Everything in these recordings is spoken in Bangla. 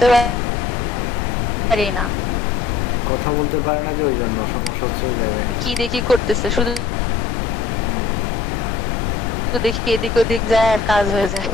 বলতে পারি না। কথা বলতে পারে না যে ওই জন্য সমস্যা হচ্ছে ওই জায়গায়। কি দেখি করতেছে, শুধু দেখি এদিক ওদিক যায় আর কাজ হয়ে যায়।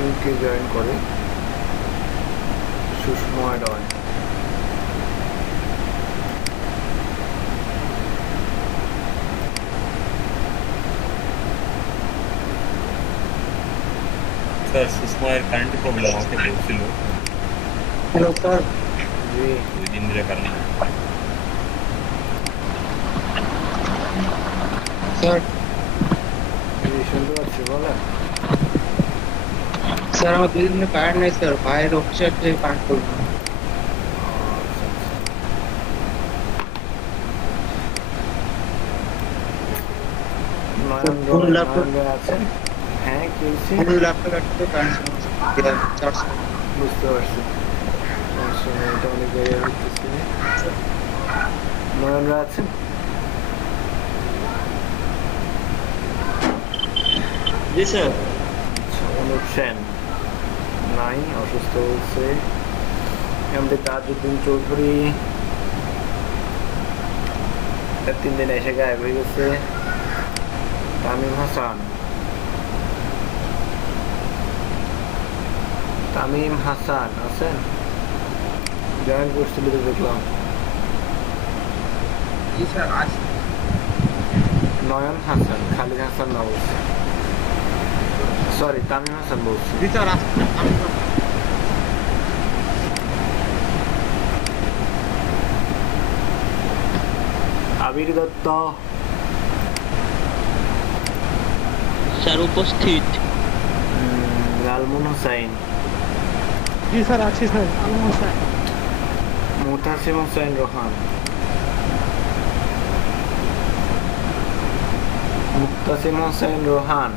ইউকে জয়েন করে সুষমা রয়। স্যার সুষমায়ের কারেন্ট প্রবলেম আমাকে বলছিল। Hello sir. জি 2 দিন ধরে কারেন্ট। স্যার জি শুনতে পাচ্ছি, বলেন। স্যার আমার 2 দিন ধরে কারেন্ট নাই স্যার, ভাইয়ের অফিসের থেকে কারেন্ট করবো। নয়ন রয় আছেন? হ্যাঁ কি হয়েছে? ল্যাপটপ একটা কারেন্ট চার্জ বুঝতে পারছি, সমস্যা নেই, এটা অনেক জায়গায় হইতেছে। নয়ন রয় আছেন? জি স্যার। অনুপ সেন নাই, অসুস্থ হয়েছে। এমনি তাজউদ্দিন চৌধুরী 3 দিন এসে গায়েব হয়ে গেছে। তামিম হাসান আছেন? জয়েন করছিল তো দেখলাম। জি স্যার আজ নয়ন হাসান, খালিদ হাসান না বলছে, সরি তামিম হাসান বলছি। জি স্যার আবির দত্ত স্যার উপস্থিত। লালমুন হুসাইন, জি স্যার আছি স্যার। আলম হোসেন, মুতাসিম হুসাইন রোহান, মুতাসিম হুসাইন রোহান,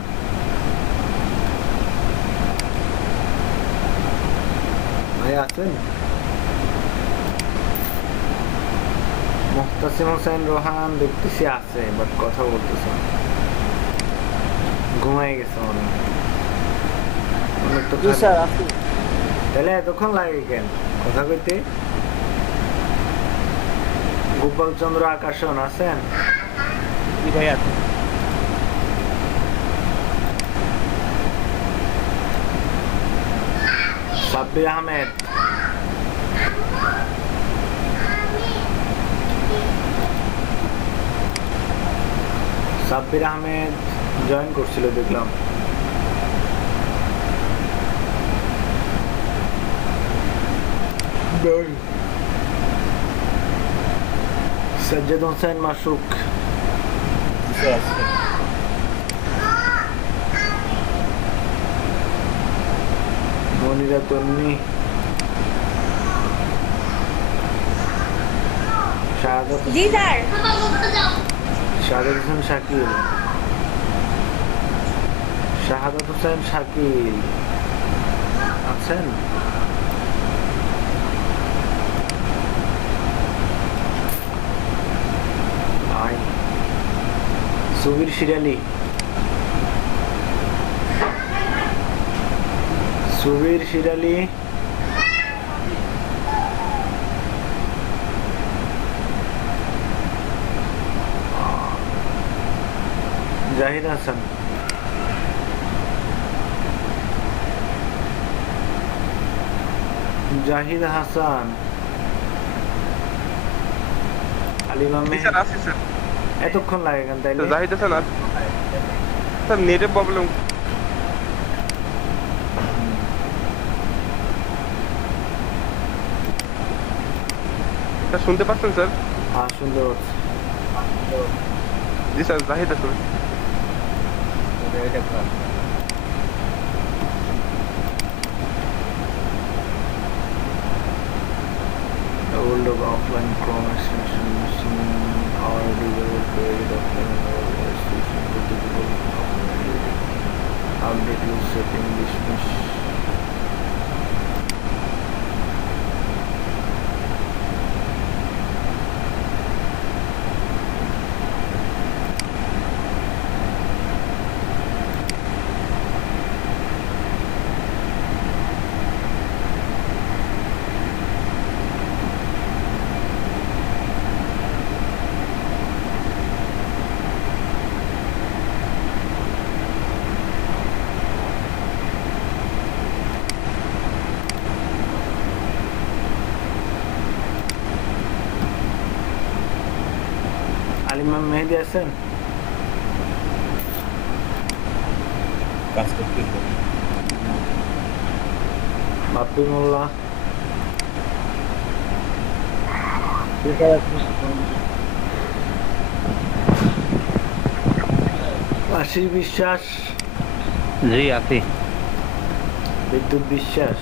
ভাই আছেন? মুতাসিম হুসাইন রোহান দেখতেছি আছে, বাট কথা বলতেছে না। ঘুমাই গেছে মনে হয়। অনেক তো খালি। তাহলে এতক্ষণ লাগে কেন কথা কইতে? গোপাল চন্দ্র আকাশন আছেন? জি ভাই আছে। সাব্বির আহমেদ, সাব্বির আহমেদ জয়েন করছিল দেখলাম। সজ্জদ হোসেন মাসুক, স্যার আছে। মনিরা তন্নি, শাহাদাত হোসেন শাকিল, শাহাদাত হোসেন শাকিল আছেন? নাই। সুবীর শিরালি, জাহিদ হাসান, আলিম আহমেদ। স্যার আছে স্যার। এতক্ষণ লাগে কেন তাইলে? জাহিদ হাসান আছে স্যার, নেটের প্রবলেম। স্যার শুনতে পাচ্ছেন স্যার? হ্যাঁ শুনতে পাচ্ছি। জি sir Zahid Hasan. Old of offline Chrome extension machine or disabled page offline or extension to disabled update your setting dismiss. আলিমাম মেহেদি আছেন? কাজ করতেছে। বাপ্পি মোল্লা, আশিস বিশ্বাস, জি আছি। বিদ্যুৎ বিশ্বাস,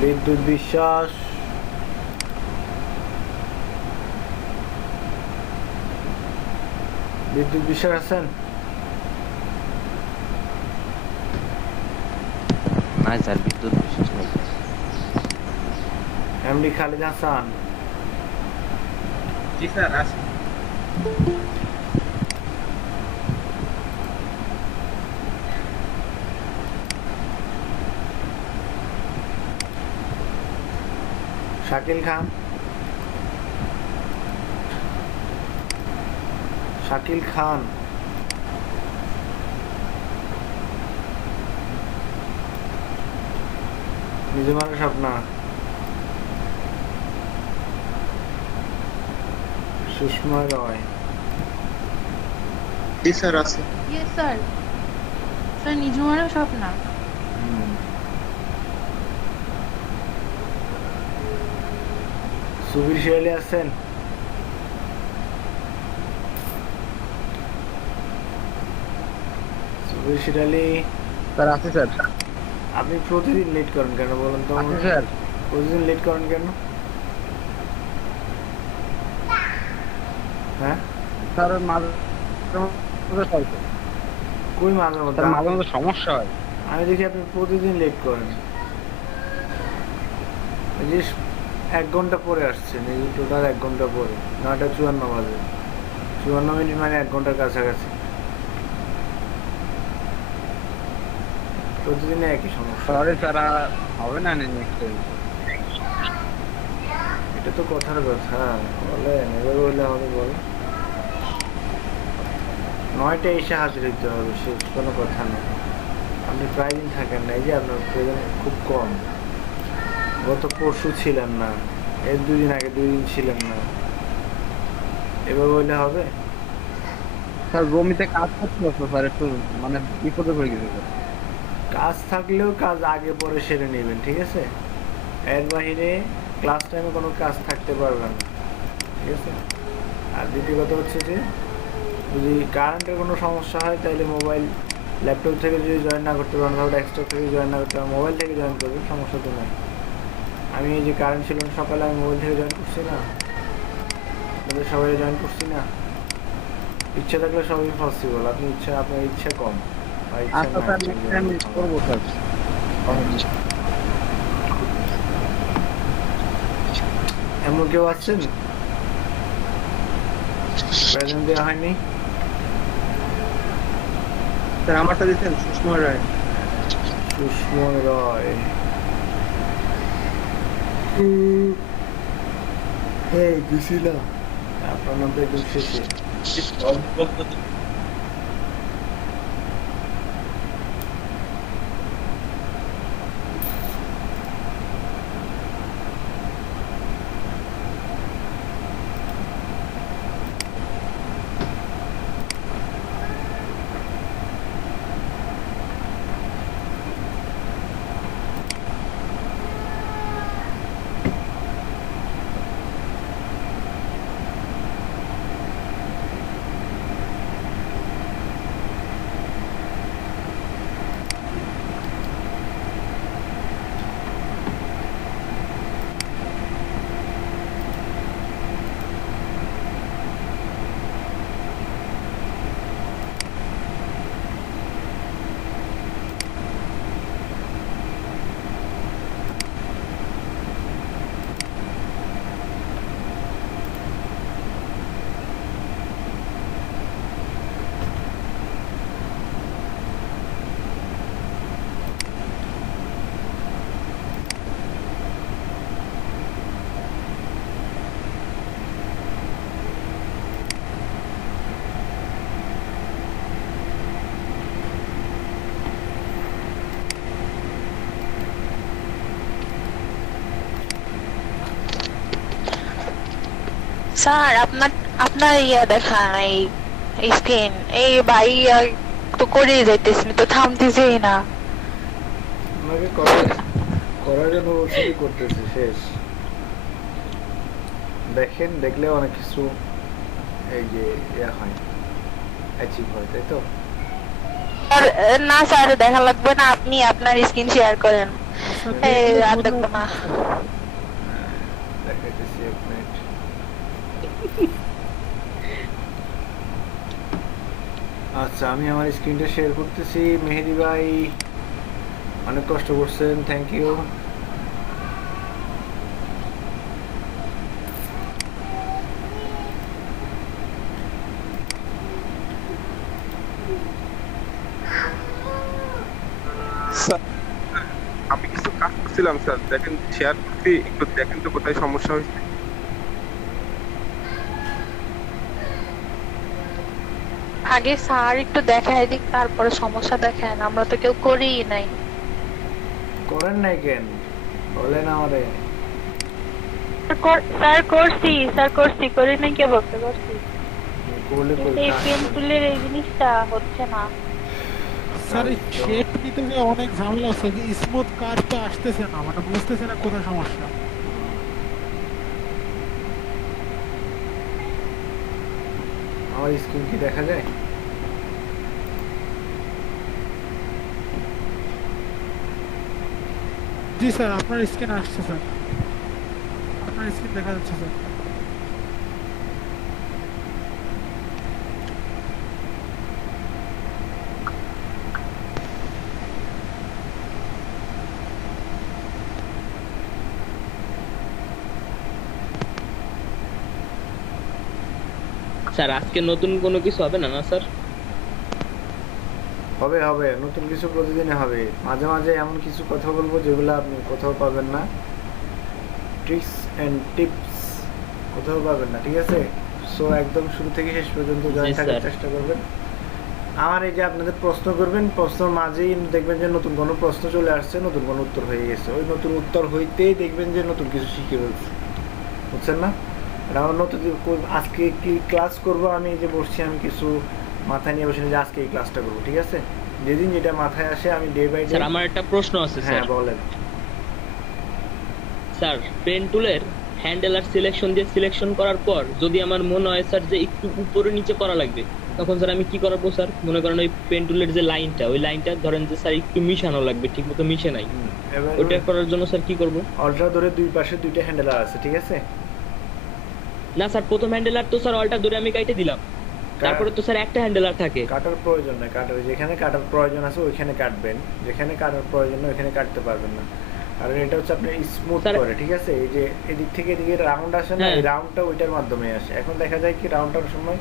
বিদ্যুৎ বিশ্বাস, বিদ্যুৎ বিশ্বাস আছেন? নাই স্যার, বিদ্যুৎ বিশেষ নেই। এমডি খালিদ হাসান, জি স্যার আছে। শাকিল খান, শাকিল খান, নিজমার স্বপ্না, সুষমা রয়, জি স্যার আছে। Yes sir. স্যার নিজুমারও স্বপ্না। সুবীর শিয়ালি আছেন? সুবীর শিয়ালি স্যার আছে স্যার। আপনি প্রতিদিন লেট করেন কেন বলেন তো? আছে স্যার। প্রতিদিন লেট করেন কেন? হ্যাঁ স্যার মাঝে মাঝে কই মাঝে মধ্যে মাঝে মাঝে সমস্যা হয়। আমি দেখি আপনি প্রতিদিন লেট করেন। এই যে 1 ঘন্টা পরে আসছেন, এই টোটাল 1 ঘন্টা পরে, 9:54 বাজে, 54 মিনিট মানে 1 ঘন্টার কাছাকাছি। প্রতিদিন একই সমস্যা। সরি স্যার, হবে না নেক্সট টাইম। এটা তো কথার কথা বলেন, এভাবে বললে হবে? বল 9টায় এসে হাজির হইতে হবে, শেষ, কোনো কথা নেই। আপনি প্রায় দিন থাকেন না, এই যে আপনার প্রেজেন্ট খুব কম। গত পরশু ছিলেন না, এর 2 দিন আগে 2 দিন ছিলেন না, এভাবে বললে হবে? স্যার জমিতে কাজ করতে হচ্ছে স্যার, একটু মানে বিপদে পড়ে গেছে স্যার। কাজ থাকলেও কাজ আগে পরে সেরে নেবেন, ঠিক আছে? এর বাহিরে ক্লাস টাইমে কোনো কাজ থাকতে পারবে না, ঠিক আছে? আর দ্বিতীয় কথা হচ্ছে যে যদি কারেন্টের কোনো সমস্যা হয় তাহলে মোবাইল ল্যাপটপ থেকে যদি জয়েন না করতে পারেন তাহলে ডেস্কটপ থেকে জয়েন না করতে পারেন, মোবাইল থেকে জয়েন করবেন, সমস্যা তো নাই। আমি এই যে কারেন্ট ছিল না সকালে, আমি মোবাইল থেকে জয়েন করছি না, আপনাদের সবাই জয়েন করছি না। ইচ্ছা থাকলে সবই পসিবল, আপনি ইচ্ছা, আপনার ইচ্ছা কম বা ইচ্ছা আচ্ছা স্যার, নেক্সট টাইম নাই। করবো স্যার। এমন কেউ আছেন প্রেজেন্ট দেওয়া হয়নি? স্যার আমারটা দিচ্ছেন সুষমা রায়। সুষমা রয়, হ্যাঁ দিছিলাম, আপনার নামটা একদম শেষে। স্যার আপনার আপনার ইয়া দেখান এই স্ক্রিন এই ভাই তো করে যাইতেছি তো থামতেছেই না। আমাকে করার করার জন্য বলছি করতেছি শেষ। দেখেন, দেখলে অনেক কিছু এই যে ইয়া হয়, অ্যাচিভ হয়, তাই তো? আর না স্যার দেখা লাগবে না, আপনি আপনার স্ক্রিন শেয়ার করেন। এই আর দেখবো না। দেখাইতেছি এক মিনিট। আচ্ছা, আমি আমার স্ক্রিনটা শেয়ার করতেছি। মেহেদি ভাই অনেক কষ্ট করছেন, থ্যাংক ইউ। আমি কিছু কাজ করছিলাম স্যার, দেখেন শেয়ার করতে, একটু দেখেন তো কোথায় সমস্যা হয়েছে। আগে স্যার একটু দেখায় দিক, তারপরে সমস্যা দেখেন। আমরা তো কেউ করিই নাই। করেন নাই কেন বলেন আমারে। স্যার করছি করি নাই কে বলতে করছি। করলে এই পেন টুলের এই জিনিসটা হচ্ছে না। স্যার এই শেপ নিতে গিয়ে অনেক ঝামেলা হচ্ছে, যে স্মুথ কাজটা আসতেছে না, মানে বুঝতেছে না কোথায় সমস্যা। আমার স্ক্রিন কি দেখা যায়? জি স্যার, আপনার স্ক্রিন আসছে স্যার, আপনার স্ক্রিন দেখা যাচ্ছে স্যার। স্যার আজকে নতুন কোনো কিছু হবে না না স্যার? হবে হবে, নতুন কিছু প্রতিদিনে হবে। মাঝে মাঝে এমন কিছু কথা বলবো যেগুলো আপনি কোথাও পাবেন না, ট্রিক্স এন্ড টিপস কোথাও পাবেন না, ঠিক আছে? সো একদম শুরু থেকে শেষ পর্যন্ত জয়েন থাকার চেষ্টা করবেন। আমার এই যে আপনাদের প্রশ্ন করবেন, প্রশ্নের মাঝেই দেখবেন যে নতুন কোনো প্রশ্ন চলে আসছে, নতুন কোনো উত্তর হয়ে গেছে। ওই নতুন উত্তর হইতেই দেখবেন যে নতুন কিছু শিখে ফেলছে, বুঝছেন না? আমার নতুন আজকে কি ক্লাস করব, আমি এই যে বসছি, আমি কিছু মাথায় নিয়ে বসে যে আজকে এই ক্লাসটা করবো, ঠিক আছে? যেদিন যেটা মাথায় আসে আমি ডে বাই ডে। স্যার আমার একটা প্রশ্ন আছে স্যার। হ্যাঁ বলেন। স্যার পেন টুলের হ্যান্ডেল আর সিলেকশন দিয়ে সিলেকশন করার পর যদি আমার মনে হয় স্যার যে একটু উপরে নিচে করা লাগবে, তখন স্যার আমি কি করবো স্যার? মনে করেন ওই পেন টুলের যে লাইনটা, ওই লাইনটা ধরেন যে স্যার একটু মিশানো লাগবে, ঠিক মতো মিশে নাই, ওইটা করার জন্য স্যার কি করবো? অল্ট্রা ধরে দুই পাশে দুইটা হ্যান্ডেলার আছে, ঠিক আছে? না স্যার, প্রথম হ্যান্ডেলার তো স্যার অল্টা ধরে আমি কাটে দিলাম, তারপরে তো স্যার একটা হ্যান্ডেলার থাকে। কাটার প্রয়োজন নাই, কাটার যেখানে কাটার প্রয়োজন আছে ওইখানে কাটবেন, যেখানে কাটার প্রয়োজন না ওইখানে কাটতে পারবেন না, কারণ এটা হচ্ছে আপনি স্মুথ করে, ঠিক আছে? এই যে এদিক থেকে এদিকে রাউন্ড আসে না, এই রাউন্ডটা ওইটার মাধ্যমে আসে। এখন দেখা যায় কি রাউন্ডটার সময়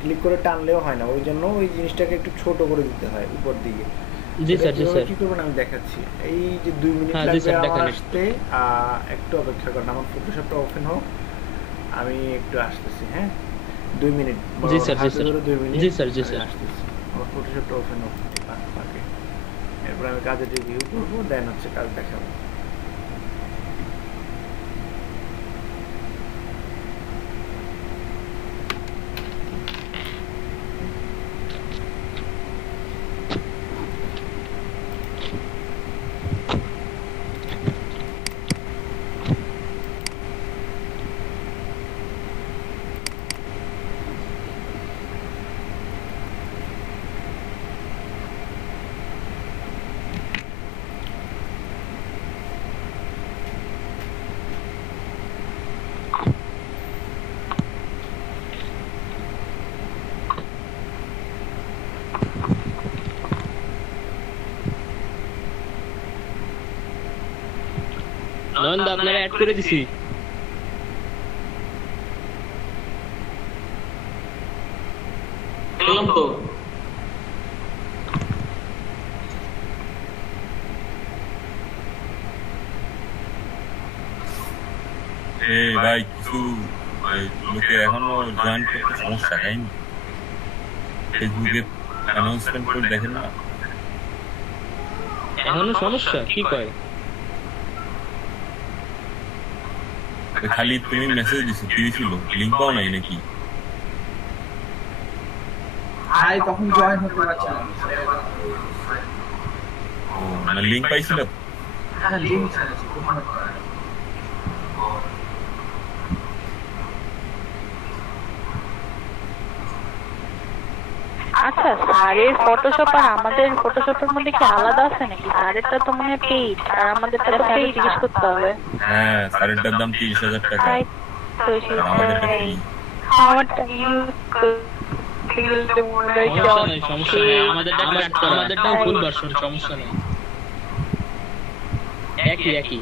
ক্লিক করে টানলেও হয় না, ওই জন্য ওই জিনিসটাকে একটু ছোট করে দিতে হয় উপর দিকে। জি স্যার, জি স্যার। কি করবেন আমি দেখাচ্ছি। এই যে 2 মিনিট লাগবে আমার আসতে, একটু অপেক্ষা করেন, আমার ফটোশপটা ওপেন হোক, আমি একটু আসতেছি। হ্যাঁ 2 মিনিট। জি স্যার, জি স্যার। 2 মিনিট। জি স্যার, জি স্যার। আসতেছি, আমার ফটোশপটা ওপেন হোক ফাঁকে, এরপর আমি কাজের রিভিউ করবো, দেন হচ্ছে কাজ দেখাবো। নন্দা আপনারা অ্যাড করে দিছি। বললাম তো। ভাই কিছু লোকে এখনো জয়েন করতে সমস্যা হয়নি, ফেসবুকে অ্যানাউন্সমেন্ট করে দেখেন না, এখনো সমস্যা কি কয়? খালি তুমি মেসেজ দিছো কি ছিল লিংক পাও নাই নাকি ভাই তখন জয়েন হতে পারছিলাম ও মানে লিংক পাইছিল হ্যাঁ লিংক আচ্ছা স্যারের ফটোশপ আর আমাদের ফটোশপের মধ্যে কি আলাদা আছে নাকি? স্যারেরটা তো মনে হয় পেইড আর আমাদেরটা তো পেইড জিজ্ঞেস করতে হবে। হ্যাঁ স্যারেরটার দাম 30,000 টাকা তাই তো আর আমাদেরটা ফ্রি আমারটা ইউজ করতে মনে হয় সমস্যা নেই সমস্যা নেই আমাদেরটাও ফুল ভার্সন সমস্যা নেই একই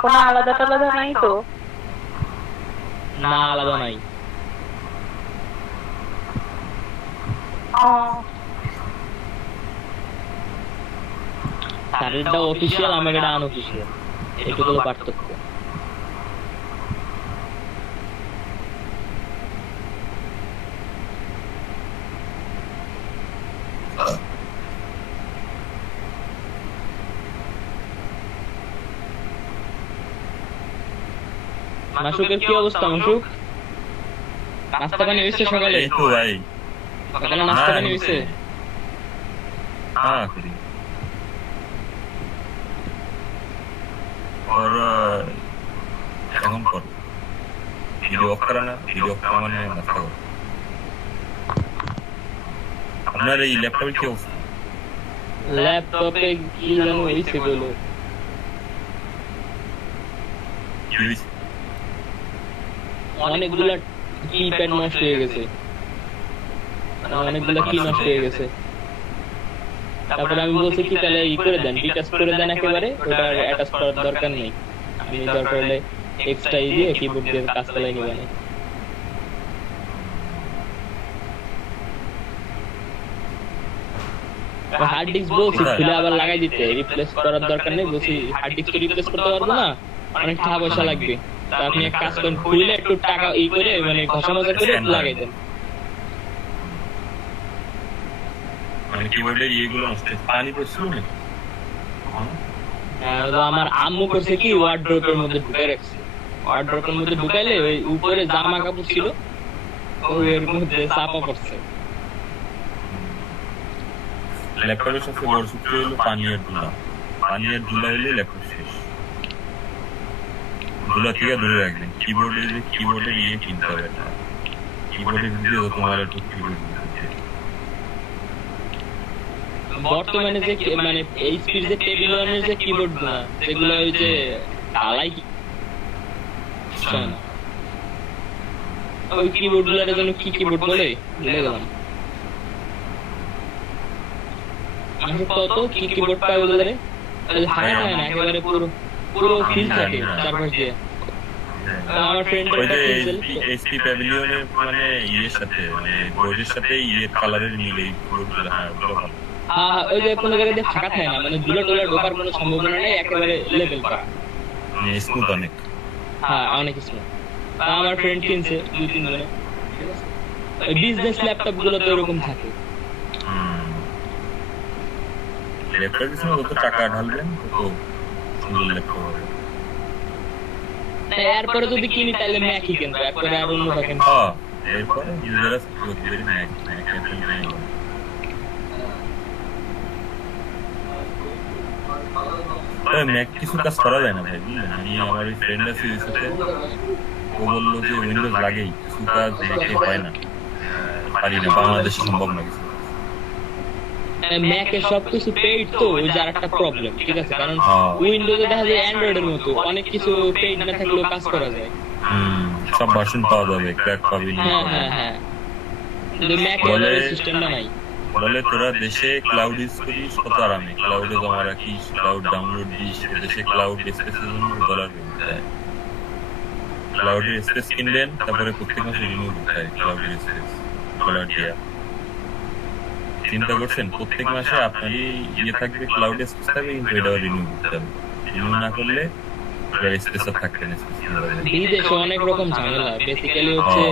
কোনো আলাদা টালাদা নাই তো? না আলাদা নাই স্যারেরটা অফিসিয়াল আমাদেরটা আনঅফিসিয়াল এটুকু হলো পার্থক্য মাসুকের কি অবস্থা মাসুক নাস্তা পানি হয়েছে সকালে এই তো ভাই সকালে নাস্তা পানি হয়েছে হ্যাঁ করি और এখন কর ভিডিও অফ করা না ভিডিও অফ করা মানে নাস্তা কর আপনার এই ল্যাপটপে কি অবস্থা ল্যাপটপে কি যেন হয়েছে বলো কি হয়েছে অনেকগুলা কিপ্যাড নষ্ট হয়ে গেছে অনেকগুলা কি নষ্ট হয়ে গেছে তারপরে আমি বলছি কি তাহলে ই করে দেন ডিটাচ করে দেন একেবারে ওটা অ্যাটাচ করার দরকার নেই আমি দরকার হলে এক্সট্রা ই দিয়ে কিবোর্ড দিয়ে কাজ চালাই নিব না হার্ড ডিস্ক বলছি খুলে আবার লাগাই দিতে রিপ্লেস করার দরকার নেই বলছি হার্ড ডিস্ক রিপ্লেস করতে পারবো না অনেক টাকা পয়সা লাগবে তা আপনি এক কাজ করেন খুলে একটু টাকা ই করে মানে ঘষা মাজা করে লাগাই দেন মানে কিবোর্ডের ইয়েগুলো নষ্ট পানি পড়ছিল না আমার আম্মু করছে কি ওয়ার্ড্রোপের মধ্যে ঢুকাই রাখছে ওয়ার্ড্রোপের মধ্যে ঢুকাইলে ওই উপরে জামা কাপড় ছিল ওর মধ্যে চাপা পড়ছে ল্যাপটপের সবচেয়ে বড় শক্তি হলো পানির ধুলা হলে ল্যাপটপ শেষ ধুলা থেকে দূরে রাখবেন কিবোর্ডের ইয়ে কিনতে হবে না কিবোর্ডের ভিডিও তোমার একটু কিবোর্ড বর্তমানে যে মানে এইচপির যে টেবিল ওয়ানের যে কিবোর্ড না সেগুলো ওই যে আলাই ওই কিবোর্ড গুলোর জন্য কি কিবোর্ড বলে ভুলে গেলাম আমি কত কি কিবোর্ড পাই ওগুলোরে হাই হয় না একেবারে পুরো ফিল থাকে চারপাশ দিয়ে আমার ফ্রেন্ড ওই যে এইচপি প্যাভিলিয়নের মানে ইয়ের সাথে মানে বোর্ডের সাথে ইয়ের কালারের মিলে পুরোগুলো হ্যাঁ ওগুলো ভালো ওই যে কোনো জায়গায় ফাঁকা থাকে না মানে ধুলো টোলা ঢোকার কোনো সম্ভাবনা নেই একেবারে লেভেল করা স্মুথ অনেক হ্যাঁ অনেক স্মুথ আমার ফ্রেন্ড কিনছে 2-3 জনে ওই বিজনেস ল্যাপটপ গুলো তো এরকম থাকে ল্যাপটপ কিছু কত টাকা ঢালবেন তো সুন্দর ল্যাপটপ হবে এরপরে যদি কিনি তাহলে ম্যাকই কিনবো এরপরে আর অন্য থাকেন হ্যাঁ এরপরে ইউজারস প্রতিদিন ম্যাক ম্যাক কিছু কাজ করা যায় না ভাই বুঝলেন আমি আমার ওই ফ্রেন্ড আছে ওর সাথে ও বললো যে উইন্ডোজ লাগেই কিছু কাজ দেখে হয় না পারি না বাংলাদেশে সম্ভব না কিছু ম্যাকে সবকিছু পেইড তো ওই যে আরেকটা প্রবলেম ঠিক আছে কারণ উইন্ডোজে দেখা যায় অ্যান্ড্রয়েড এর মতো অনেক কিছু পেইড না থাকলেও কাজ করা যায় সব ভার্সন পাওয়া যাবে ক্র্যাক পাবি না হ্যাঁ কিন্তু ম্যাকে সিস্টেমটা নাই বলে তোরা দেশে ক্লাউড ইউজ করিস কত আরামে ক্লাউডে জমা রাখিস ক্লাউড ডাউনলোড দিস দেশে ক্লাউড স্পেসের জন্য $1 দেয় ক্লাউডের স্পেস কিনবেন তারপরে প্রত্যেক মাসে রিনিউ করতে হয় ক্লাউডের স্পেস $1 দিয়া চিন্তা করছেন প্রত্যেক মাসে আপনার ইয়ে থাকবে ক্লাউড স্পেস থাকবে কিন্তু এটাও রিনিউ করতে হবে রিনিউ না করলে স্পেস থাকবে না বিদেশে অনেক রকম ঝামেলা বেসিক্যালি হচ্ছে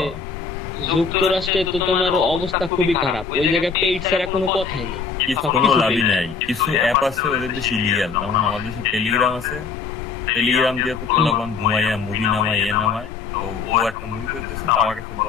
যুক্তরাষ্ট্রে তো তোমার অবস্থা খুবই খারাপ ওই জায়গায় পেইড ছাড়া কোনো কথাই নেই কিছু কোনো লাভই নাই কিছু অ্যাপ আছে ওদের দেশে ইলিগাল যেমন আমাদের দেশে টেলিগ্রাম আছে টেলিগ্রাম দিয়ে তো পোলাপান ঘুমাইয়া মুভি নামায় নামায়, তো ও একটা মুভি দেখতেছে, আমার কাছে বল।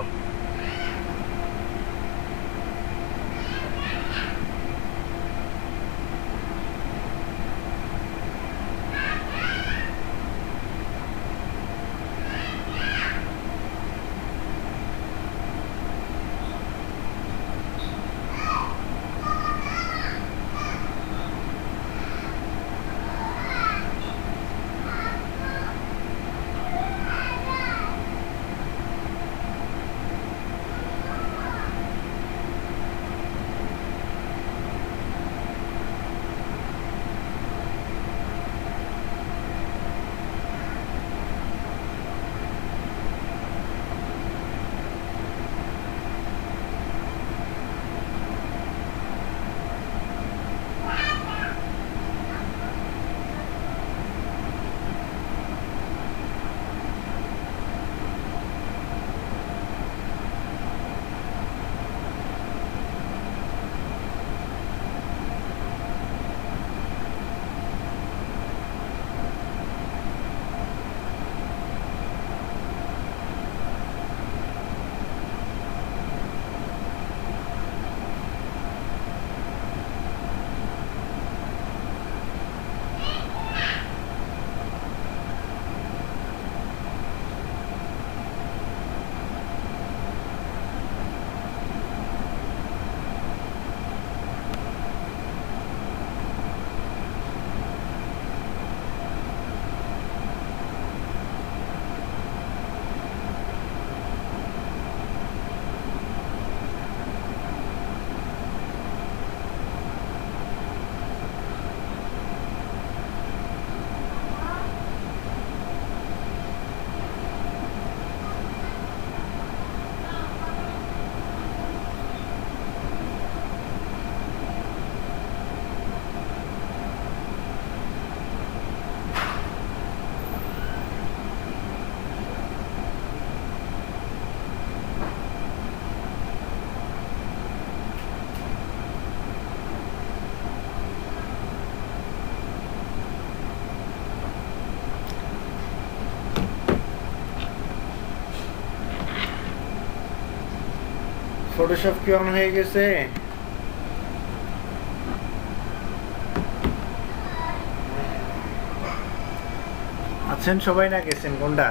ফটোশপ কি অন হয়ে গেছে? আছেন সবাই না গেছেন কোনটা?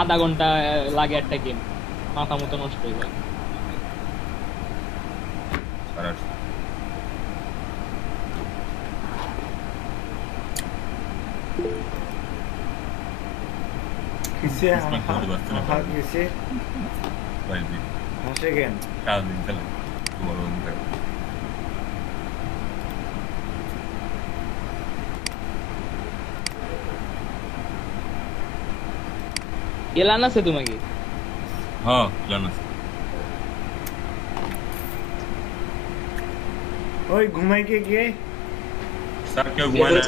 আধা ঘন্টা লাগে একটা গেম, মাথা মতো নষ্ট হয়ে যায়। আর কিসে Christmas করতে পারছে না। কিসে ভাই দিন হাসে কেন? সারাদিন চলে বড় দিন থাকে। এলান আছে তোমাকে? হ্যাঁ জানাস ওই ঘুমাইকে গিয়ে স্যার কেউ ঘুমায় না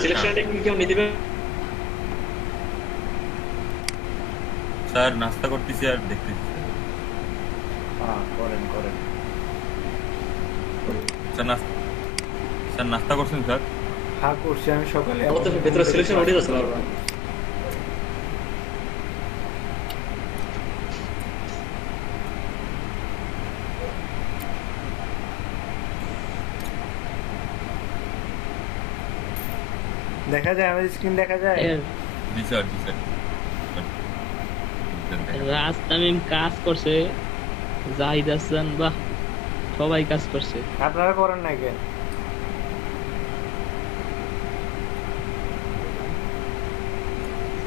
স্যার নাস্তা করতেছি আর দেখতেছি করেন করেন। স্যার নাস্তা করছেন স্যার? হ্যাঁ করছি আমি সকালে। ভেতরে সিলেকশন উঠে যাচ্ছে বারবার। দেখা যায় আমাদের স্ক্রিন দেখা যায়। জি স্যার জি স্যার। রাজ তামিম কাজ করছে, জাহিদ হাসান, বাহ সবাই কাজ করছে। আপনারা করেন না কেন?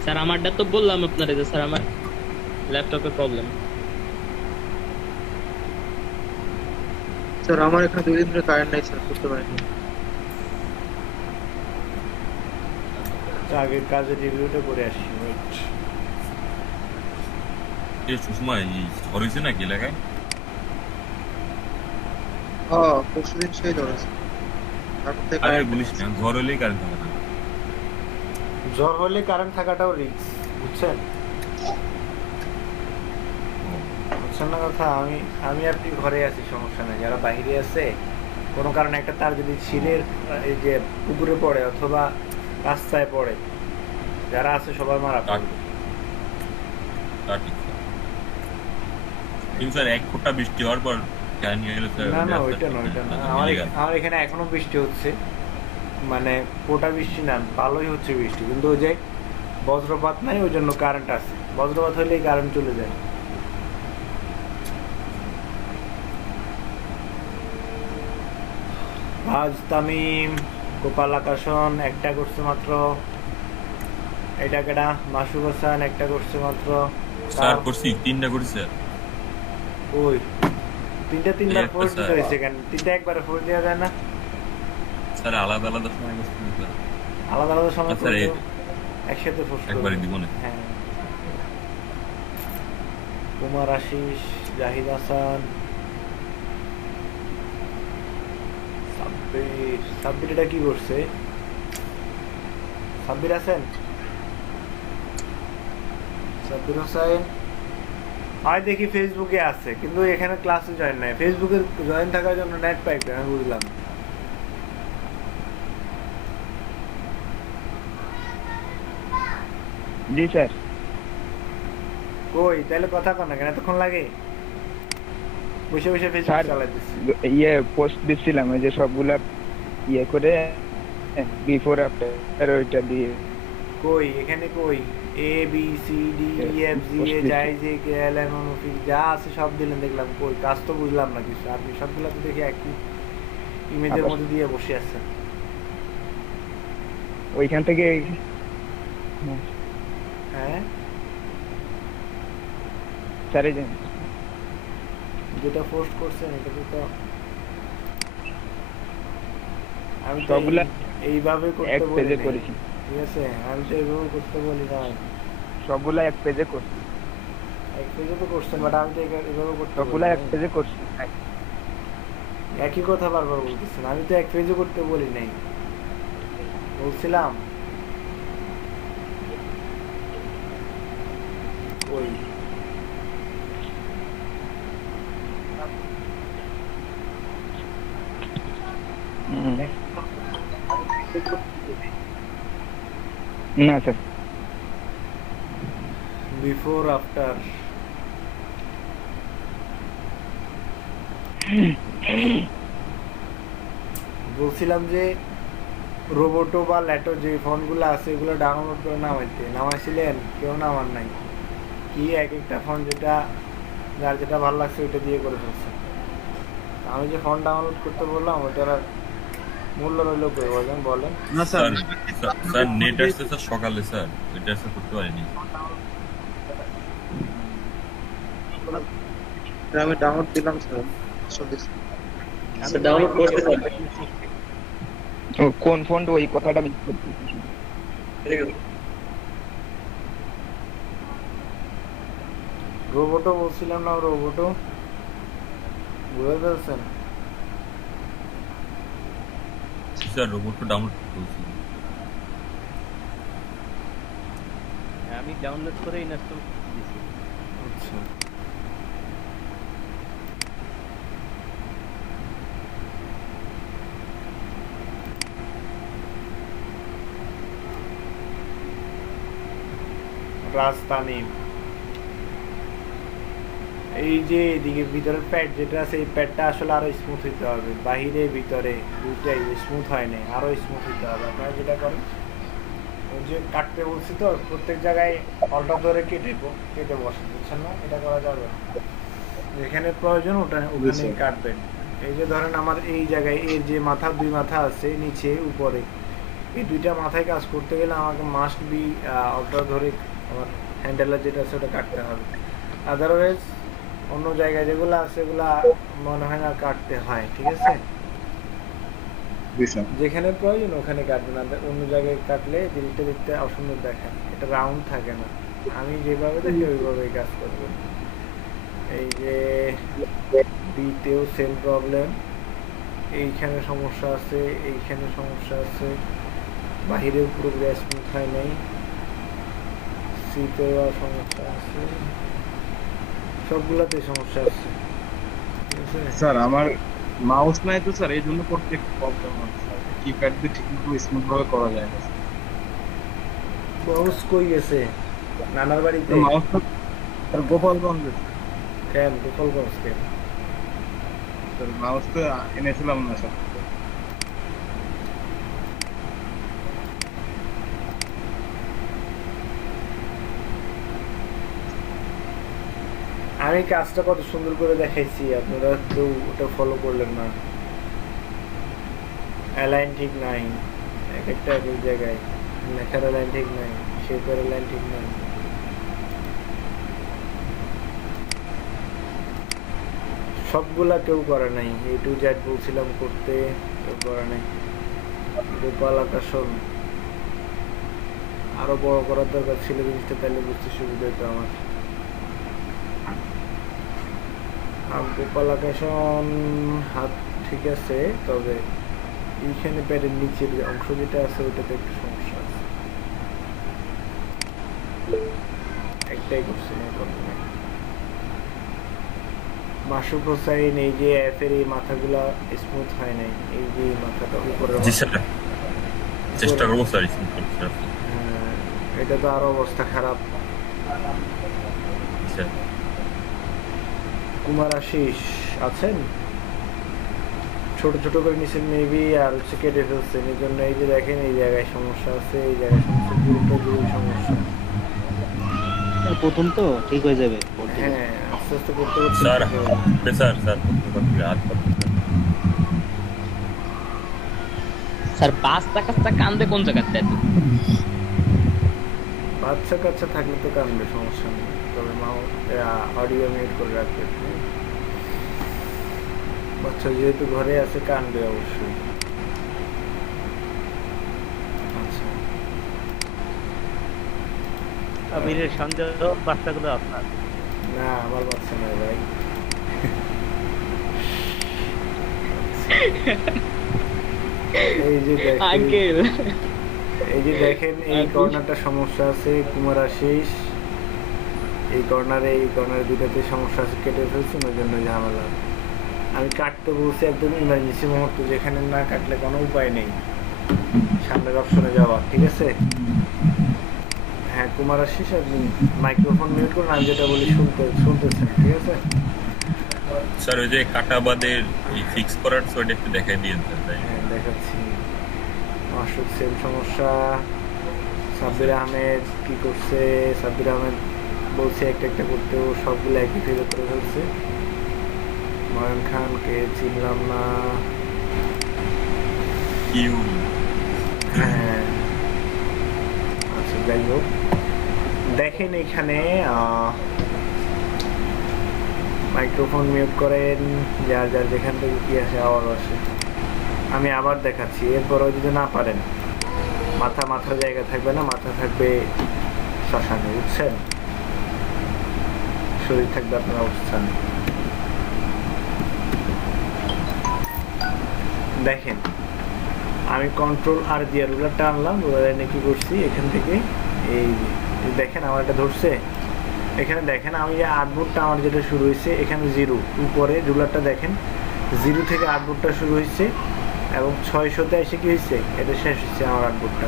স্যার আমারটা তো বললাম আপনারে যে স্যার আমার ল্যাপটপে প্রবলেম। স্যার আমার এখানে 2 দিন ধরে কারেন্ট নাই স্যার, করতে পারিনি। আগে কাজের রিভিউটা করে আসি। ওয়েট এই সুষমা এই ঝড় হয়েছে নাকি এলাকায়? হ্যাঁ পরশুদিন সেই ধরেছে, তারপর থেকে আরে কারেন্ট বলিস না, ঝড় হলেই কারেন্ট থাকে না। জ্বর হলে কারেন্ট থাকাটাও রিস্ক, বুঝছেন? বুঝছেন না কথা? আমি আপনি ঘরে আছি, সমস্যা নেই। যারা বাইরে আছে কোনো কারণে একটা তার যদি ছিঁড়ে এই যে পুকুরে পড়ে অথবা রাস্তায় পড়ে, যারা আছে সবার মারা পড়বে। তা ঠিক স্যার। কিন্তু স্যার 1 ফোঁটা বৃষ্টি হওয়ার পর জানি হলো স্যার। না না ওইটা নয়, ওইটা না। আমার এখানে এখনো বৃষ্টি হচ্ছে, মানে ফোঁটা বৃষ্টি না, ভালোই হচ্ছে বৃষ্টি, কিন্তু ওই যে বজ্রপাত নাই, ওই জন্য কারেন্ট আছে। বজ্রপাত হলেই কারেন্ট চলে যায়। আজ তামিম গোপাল আকাশন একটা করছে মাত্র, এটা কেডা মাসুক হাসান একটা করছে মাত্র। স্যার করছি 3টা করেছি স্যার। ওই তিনবার একটা ফোর্স স্যার। দিতে হয়েছে কেন? তিনটা একবারে ফোর্স দেওয়া যায় না? স্যার আলাদা আলাদা সময় করছি স্যার। আলাদা আলাদা সময় আচ্ছা, করতে এই- একসাথে ফোর্স একবারই দিব না। হ্যাঁ। কুমার আশিস, জাহিদ হাসান, সাব্বির এটা কি করছে? সাব্বির আছেন? সাব্বির হোসেন হয় দেখি ফেসবুকে আছে, কিন্তু এখানে ক্লাসে জয়েন নাই। ফেসবুকে জয়েন থাকার জন্য নেট পাইপ আমি বুঝলাম। জি স্যার। কই তাহলে কথা কন না কেন? এতক্ষণ লাগে বসে বসে ফেসবুক স্যার চালাইতেছি। ইয়ে পোস্ট দিচ্ছিলাম ওই যে সবগুলা ইয়ে করে বিফোর আফটার ওইটা দিয়ে। কই এখানে কই A B C D E F G এ যাই যে K L M N O P যা আছে সব দিলেন, দেখলাম কই কাজ তো বুঝলাম না কিছু। আপনি সবগুলা তো দেখি একই ইমেজের আবার- মধ্যে দিয়ে বসে আছেন। ওইখান থেকে হ্যাঁ স্যার এই যে যেটা পোস্ট করছেন এটা তো আমি তো সবগুলা এইভাবে এক করতে বলি পেজে নাই। করেছি, ঠিক আছে, আমি তো এইভাবে করতে বলি না। সবগুলা এক পেজে করছি, এক পেজে তো করছেন, বাট আমি তো এইভাবে করতে বলি সবগুলা এক নাই। পেজে করছি। একই কথা বারবার বলতেছেন। আমি তো এক পেজে করতে বলি নাই, বলছিলাম ওই না স্যার বিফোর আফটার। বলছিলাম যে রোবোটো বা ল্যাটো যে ফোনগুলো আছে এগুলো ডাউনলোড করে নামাইতে, নামাইছিলেন? কেউ নামান নাই। কি এক একটা ফন্ট যেটা যার যেটা ভালো লাগছে ওইটা দিয়ে করে ফেলছে। আমি যে ফন্ট ডাউনলোড করতে বললাম ওইটার আর মূল্য রইল কই বলেন? না স্যার, স্যার নেট আসছে স্যার সকালে, স্যার এটা স্যার করতে পারিনি। আমি ডাউনলোড দিলাম স্যার। স্যার ডাউনলোড করতে স্যার। কোন ফন্ট ওই কথাটা আমি ঠিক আছে। রোবটও বলছিলাম না, রোবটও বুঝে ফেলছেন? স্যার রোবটটা ডাউনলোড করতে বলছি। আমি ডাউনলোড করে ইনস্টল দিয়েছি। আচ্ছা, রাজধানী এই যে এদিকে ভিতরের প্যাড যেটা আছে এই প্যাডটা আসলে আরো স্মুথ হইতে হবে, বাহিরে ভিতরে দুইটাই স্মুথ হয় না, আরো স্মুথ হইতে হবে। আপনারা যেটা করেন ওই যে কাটতে বলছি তো প্রত্যেক জায়গায় অল্টা ধরে কেটে বসেন, বুঝছেন না? এটা করা যাবে না, যেখানে প্রয়োজন ওখানে কাটবেন। এই যে ধরেন আমার এই জায়গায় এর যে মাথা দুই মাথা আছে নিচে উপরে, এই দুইটা মাথায় কাজ করতে গেলে আমাকে মাস্ট বি অল্টা ধরে আমার হ্যান্ডেলার যেটা আছে ওটা কাটতে হবে। আদারওয়াইজ অন্য জায়গায় যেগুলো আছে এগুলা মনে হয় না কাটতে হয়, ঠিক আছে? যেখানে প্রয়োজন ওখানে কাটবেন, অন্য জায়গায় কাটলে জিনিসটা দেখতে অসুন্দর দেখায়, এটা রাউন্ড থাকে না। আমি যেভাবে দেখি ওইভাবেই কাজ করবেন। এই যে বিতেও সেম প্রবলেম, এইখানে সমস্যা আছে, এইখানে সমস্যা আছে, বাহিরেও পুরো স্মুথ হয় নাই, সিতেও সমস্যা আছে, সবগুলাতে সমস্যা আছে। স্যার আমার মাউস নাই তো স্যার, এই জন্য করতে একটু প্রবলেম হচ্ছে স্যার। কিপ্যাড দিয়ে ঠিকমতো স্মুথ ভাবে করা যায় না। মাউস কই গেছে? নানার বাড়িতে? মাউস তো স্যার গোপালগঞ্জে। কেন গোপালগঞ্জ কেন? স্যার মাউস তো এনেছিলাম না স্যার। আমি কাজটা কত সুন্দর করে দেখাইছি, আপনারা কেউ ওটা ফলো করলেন না। অ্যালাইন ঠিক নাই, এক একটা এক এক জায়গায় লেখার অ্যালাইন ঠিক নাই, শেপের অ্যালাইন ঠিক নাই। সবগুলা কেউ করে নাই, এই টু জেড বলছিলাম করতে, কেউ করে নাই। গোপাল আকাশন আরো বড় করার দরকার ছিল জিনিসটা, তাহলে বুঝতে সুবিধা হতো আমার। গোপাল আকাশন হাত ঠিক আছে, তবে এইখানে প্যাডের নিচের অংশ যেটা আছে ওইটাতে একটু সমস্যা আছে, একটাই করছে না প্রথমে। মাসুক হোসাইন এই যে অ্যাপের এই মাথাগুলা স্মুথ হয় নাই, এই যে মাথাটা উপরে, চেষ্টা করবো স্যার স্মুথ করতে। এটা তো আরো অবস্থা খারাপ। কুমার আশিস আছেন? ছোট ছোট করে নিচে মেবি আর হচ্ছে কেটে ফেলছেন, এই জন্য এই যে দেখেন এই জায়গায় সমস্যা আছে, এই জায়গায় সমস্যা, পুরোটা জরুরি সমস্যা। প্রথম তো ঠিক হয়ে যাবে। হ্যাঁ আস্তে আস্তে করতে করতে স্যার স্যার স্যার স্যার বাচ্চা কাচ্চা কান্দে কোন জায়গাতে? বাচ্চা কাচ্চা থাকলে তো কানবে, সমস্যা নেই, তবে মাও অডিও মিউট করে রাখবে। বাচ্চা যেহেতু ঘরে আছে কানবে অবশ্যই। আচ্ছা, আমিরের সন্দেহ বাচ্চাগুলো আপনার? না আমার বাচ্চা নয় ভাই। এই যে আঙ্কেল, এই যে দেখেন এই কর্নারটা সমস্যা আছে, কুমার আশিস এই কর্নারে দুটাতে সমস্যা আছে, কেটে ফেলছেন ওই জন্য ঝামেলা। আমি কাটতে বলছি একদম ইমার্জেন্সি মুহূর্ত, যেখানে না কাটলে কোনো উপায় নেই, সামনের অপশনে যাওয়া, ঠিক আছে? হ্যাঁ কুমার আশিস আপনি মাইক্রোফোন মিউট করুন, আমি যেটা বলি শুনতেছেন, ঠিক আছে? স্যার ওই যে কাটা বাদের এই ফিক্স করার ওইটা একটু দেখাই দিয়েন স্যার। হ্যাঁ দেখাচ্ছি। মাসুক সেম সমস্যা। সাব্বির আহমেদ কি করছে? সাব্বির আহমেদ বলছি একটা একটা করতে, ও সবগুলো একই ফেলে করে ফেলছে। ময়ন খানকে চিনলাম না। হ্যাঁ আচ্ছা, যাই হোক দেখেন এখানে মাইক্রোফোন মিউট করেন, যার যার যেখান থেকে কি আসে আওয়াজ আসে। আমি আবার দেখাচ্ছি, এরপরও যদি না পারেন, মাথার জায়গা থাকবে না, মাথা থাকবে শ্মশানে, বুঝছেন? শরীর থাকবে আপনার অবস্থানে। দেখেন আমি কন্ট্রোল আর দিয়ে রুলারটা আনলাম, রুলার এনে কি করছি এখান থেকে, এই দেখেন আমার এটা ধরছে। এখানে দেখেন আমি যে আটবোর্ডটা আমার যেটা শুরু হয়েছে এখানে 0, উপরে রুলারটা দেখেন 0 থেকে আটবোর্ডটা শুরু হয়েছে এবং 600-তে এসে কি হয়েছে, এটা শেষ হচ্ছে আমার আটবোর্ডটা।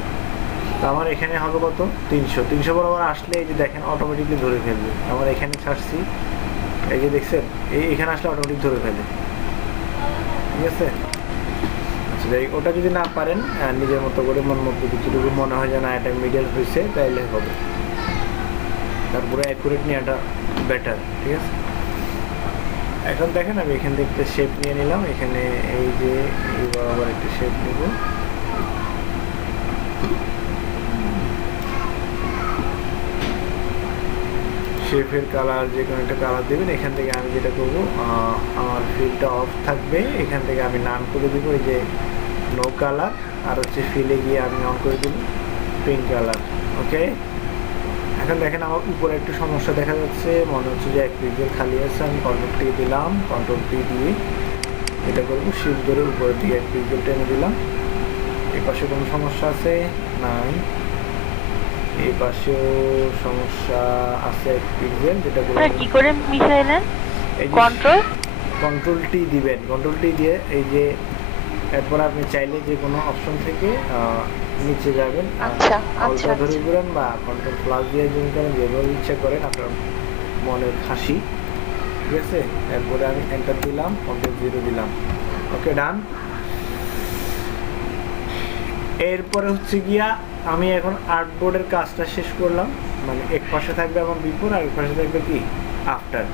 তো আমার এখানে হবে কত, 300 বরাবর আসলে এই যে দেখেন অটোমেটিকলি ধরে ফেলবে। আমার এখানে ছাড়ছি, এই যে দেখছেন এখানে আসলে অটোমেটিক ধরে ফেলে, ঠিক আছে? আচ্ছা ওটা যদি না পারেন নিজের মতো করে মন মতো যতটুকু মনে হয় যে না এটা মিডল হয়েছে তাইলে হবে, তারপরে অ্যাকুরেট নেওয়াটা বেটার, ঠিক আছে? এখন দেখেন আমি এখান থেকে একটা শেপ নিয়ে নিলাম, এখানে এই যে এই বরাবর একটা শেপ নেব, শেপের কালার যে কোনো একটা কালার দেবেন। এখান থেকে আমি যেটা করবো, আমার ফিলটা অফ থাকবে, এখান থেকে আমি নাম করে দিব এই যে নো কালার, আর হচ্ছে ফিলে গিয়ে আমি অন করে দিব পিঙ্ক কালার। ওকে, এখন দেখেন আমার উপরে একটু সমস্যা দেখা যাচ্ছে, মনে হচ্ছে যে 1 পিক্সেল খালি আছে। আমি কন্ট্রোল টি দিলাম, কন্ট্রোল টি দিয়ে এটা করবো শিফট ধরে উপরে দিয়ে 1 পিক্সেল টেনে দিলাম। এই পাশে কোনো সমস্যা আছে? নাই। এই পাশেও সমস্যা আছে 1 পিক্সেল, যেটা কি করে মিশাইলেন? কন্ট্রোল টি দিবেন, কন্ট্রোল টি দিয়ে এই যে এরপর আপনি চাইলে যে কোনো অপশন থেকে নিচে যাবেন, আচ্ছা ধরে ঘুরেন বা কন্ট্রোল প্লাস দিয়ে জুম করেন, যেভাবে ইচ্ছা করেন আপনার মনের খাসি, ঠিক আছে? এরপরে আমি এন্টার দিলাম, কন্ট্রোল 0 দিলাম। ওকে ডান। এরপরে হচ্ছে গিয়া আমি এখন আর্টবোর্ডের কাজটা শেষ করলাম, মানে এক পাশে থাকবে আমার বিফোর আর এক পাশে থাকবে কি আফটার।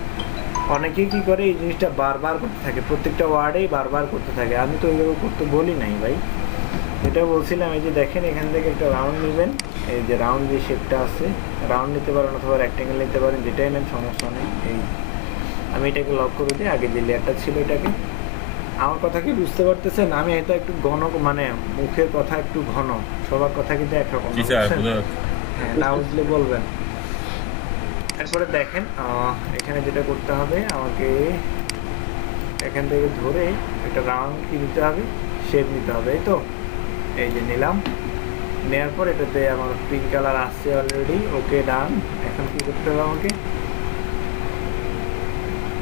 অনেকেই কি করে এই জিনিসটা বারবার করতে থাকে, প্রত্যেকটা ওয়ার্ডেই বারবার করতে থাকে। আমি তো ওইভাবে করতে বলি নাই ভাই, এটা বলছিলাম এই যে দেখেন এখান থেকে একটা রাউন্ড নেবেন, এই যে রাউন্ড যে শেপটা আছে রাউন্ড নিতে পারেন অথবা রেক্টেঙ্গেল নিতে পারেন, যেটাই নেন সমস্যা নেই। এই আমি এটাকে লক করে দিই, আগে যে লেয়ারটা ছিল এটাকে। আমার কথা কি বুঝতে পারতেছেন? আমি এটা একটু ঘন, মানে মুখের কথা একটু ঘন, সবার কথা কিন্তু একরকম, হ্যাঁ না বুঝলে বলবেন। এরপরে দেখেন এখানে যেটা করতে হবে, আমাকে এখান থেকে ধরে একটা রাউন্ড কি নিতে হবে, শেপ নিতে হবে, এই তো এই যে নিলাম। নেওয়ার পর এটাতে আমার পিঙ্ক কালার আসছে অলরেডি। ওকে ডান। এখন কি করতে হবে, আমাকে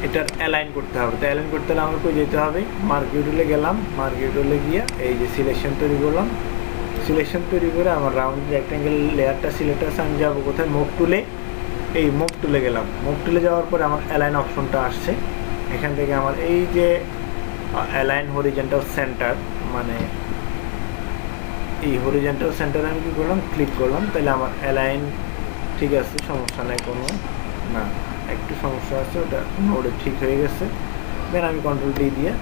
এটার অ্যালাইন করতে হবে। তো অ্যালাইন করতে হলে আমাকে যেতে হবে মার্কিউটুলে গেলাম, মার্কিউটুলে গিয়ে এই যে সিলেকশন তৈরি করলাম। সিলেকশন তৈরি করে আমার রাউন্ড রেক্টেঙ্গেল লেয়ারটা সিলেক্ট আছে, আমি যাবো কোথায়, মুভ টুলে। এই মুভ টুলে গেলাম, মুভ টুলে যাওয়ার পরে আমার অ্যালাইন অপশনটা আসছে। এখান থেকে আমার এই যে অ্যালাইন হরিজন্টাল সেন্টার, মানে এই হরিজন্টাল সেন্টারে আমি কি করলাম, ক্লিক করলাম, তাহলে আমার অ্যালাইন ঠিক আছে, সমস্যা নেই কোনো, না একটু সমস্যা আছে, ওটা নোডে ঠিক হয়ে গেছে। দেন আমি কন্ট্রোল ডি দিয়ে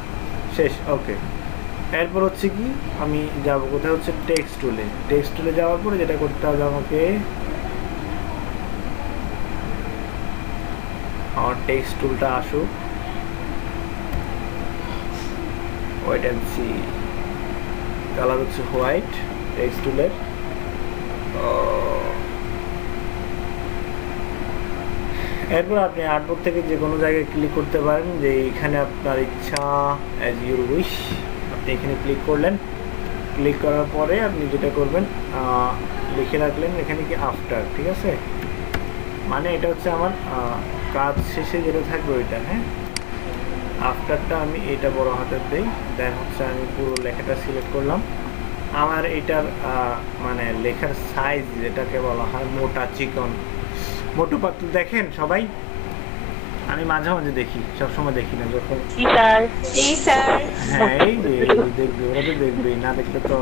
শেষ। ওকে, এরপর হচ্ছে কি আমি যাব কোথায়, হচ্ছে টেক্সট টুলে। টেক্সট টুলে যাওয়ার পরে যেটা করতে হবে, আমাকে আমার টেক্সট টুলটা আসুক, ওয়েট অ্যান্ড সি, কালার হচ্ছে হোয়াইট টেক্সট টুলের। এরপর আপনি আর্টবোর্ড থেকে যে কোনো জায়গায় ক্লিক করতে পারেন, যে এখানে আপনার ইচ্ছা, অ্যাজ ইউর উইশ। আপনি এখানে ক্লিক করলেন, ক্লিক করার পরে আপনি যেটা করবেন লিখে রাখলেন এখানে কি আফটার, ঠিক আছে? মানে এটা হচ্ছে আমার কাজ শেষে যেটা থাকবে ওইটা, হ্যাঁ। আফটারটা আমি এটা বড় হাতের দেই, দেন হচ্ছে আমি পুরো লেখাটা সিলেক্ট করলাম। আমার এটার মানে লেখার সাইজ যেটাকে বলা হয় মোটা চিকন, মোটু পাতলু দেখেন সবাই, আমি মাঝে মাঝে দেখি, সবসময় দেখি না। যখন হ্যাঁ এই যে দেখবে, ওরা তো দেখবেই, না দেখলে তো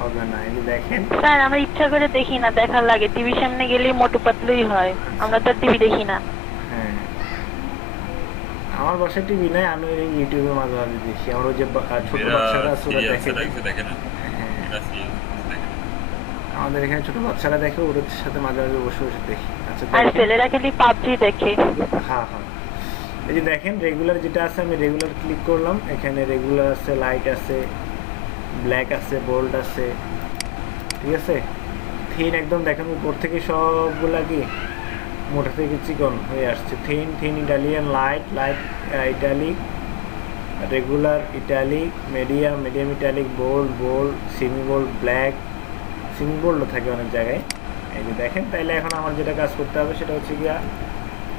হবে না। এই যে দেখেন স্যার আমরা ইচ্ছা করে দেখি না, দেখার লাগে, টিভির সামনে গেলেই মোটু পাতলুই হয়, আমরা তো টিভি দেখি না। হ্যাঁ, আমার বাসায় টিভি নাই, আমি এই ইউটিউবে মাঝে মাঝে দেখি। আমার ওই যে ছোট বাচ্চারা আছে ওরা দেখে। আমাদের এখানে ছোট বাচ্চারা দেখে, ওদের সাথে মাঝে মাঝে বসে বসে দেখি। আচ্ছা, আর ছেলেরা খালি পাবজি দেখে। হ্যাঁ হ্যাঁ, এই যে দেখেন রেগুলার যেটা আছে, আমি রেগুলার ক্লিক করলাম, এখানে রেগুলার আছে, লাইট আছে, ব্ল্যাক আছে, বোল্ড আছে, ঠিক আছে। থিন একদম দেখেন উপর থেকে সবগুলা কি মোটা থেকে চিকন হয়ে আসছে। Thin Italian, light italic, regular italic, medium italic, bold semi bold, black, semi বোল্ডও থাকে অনেক জায়গায়। এই যে দেখেন, তাইলে এখন আমার যেটা কাজ করতে হবে সেটা হচ্ছে গিয়া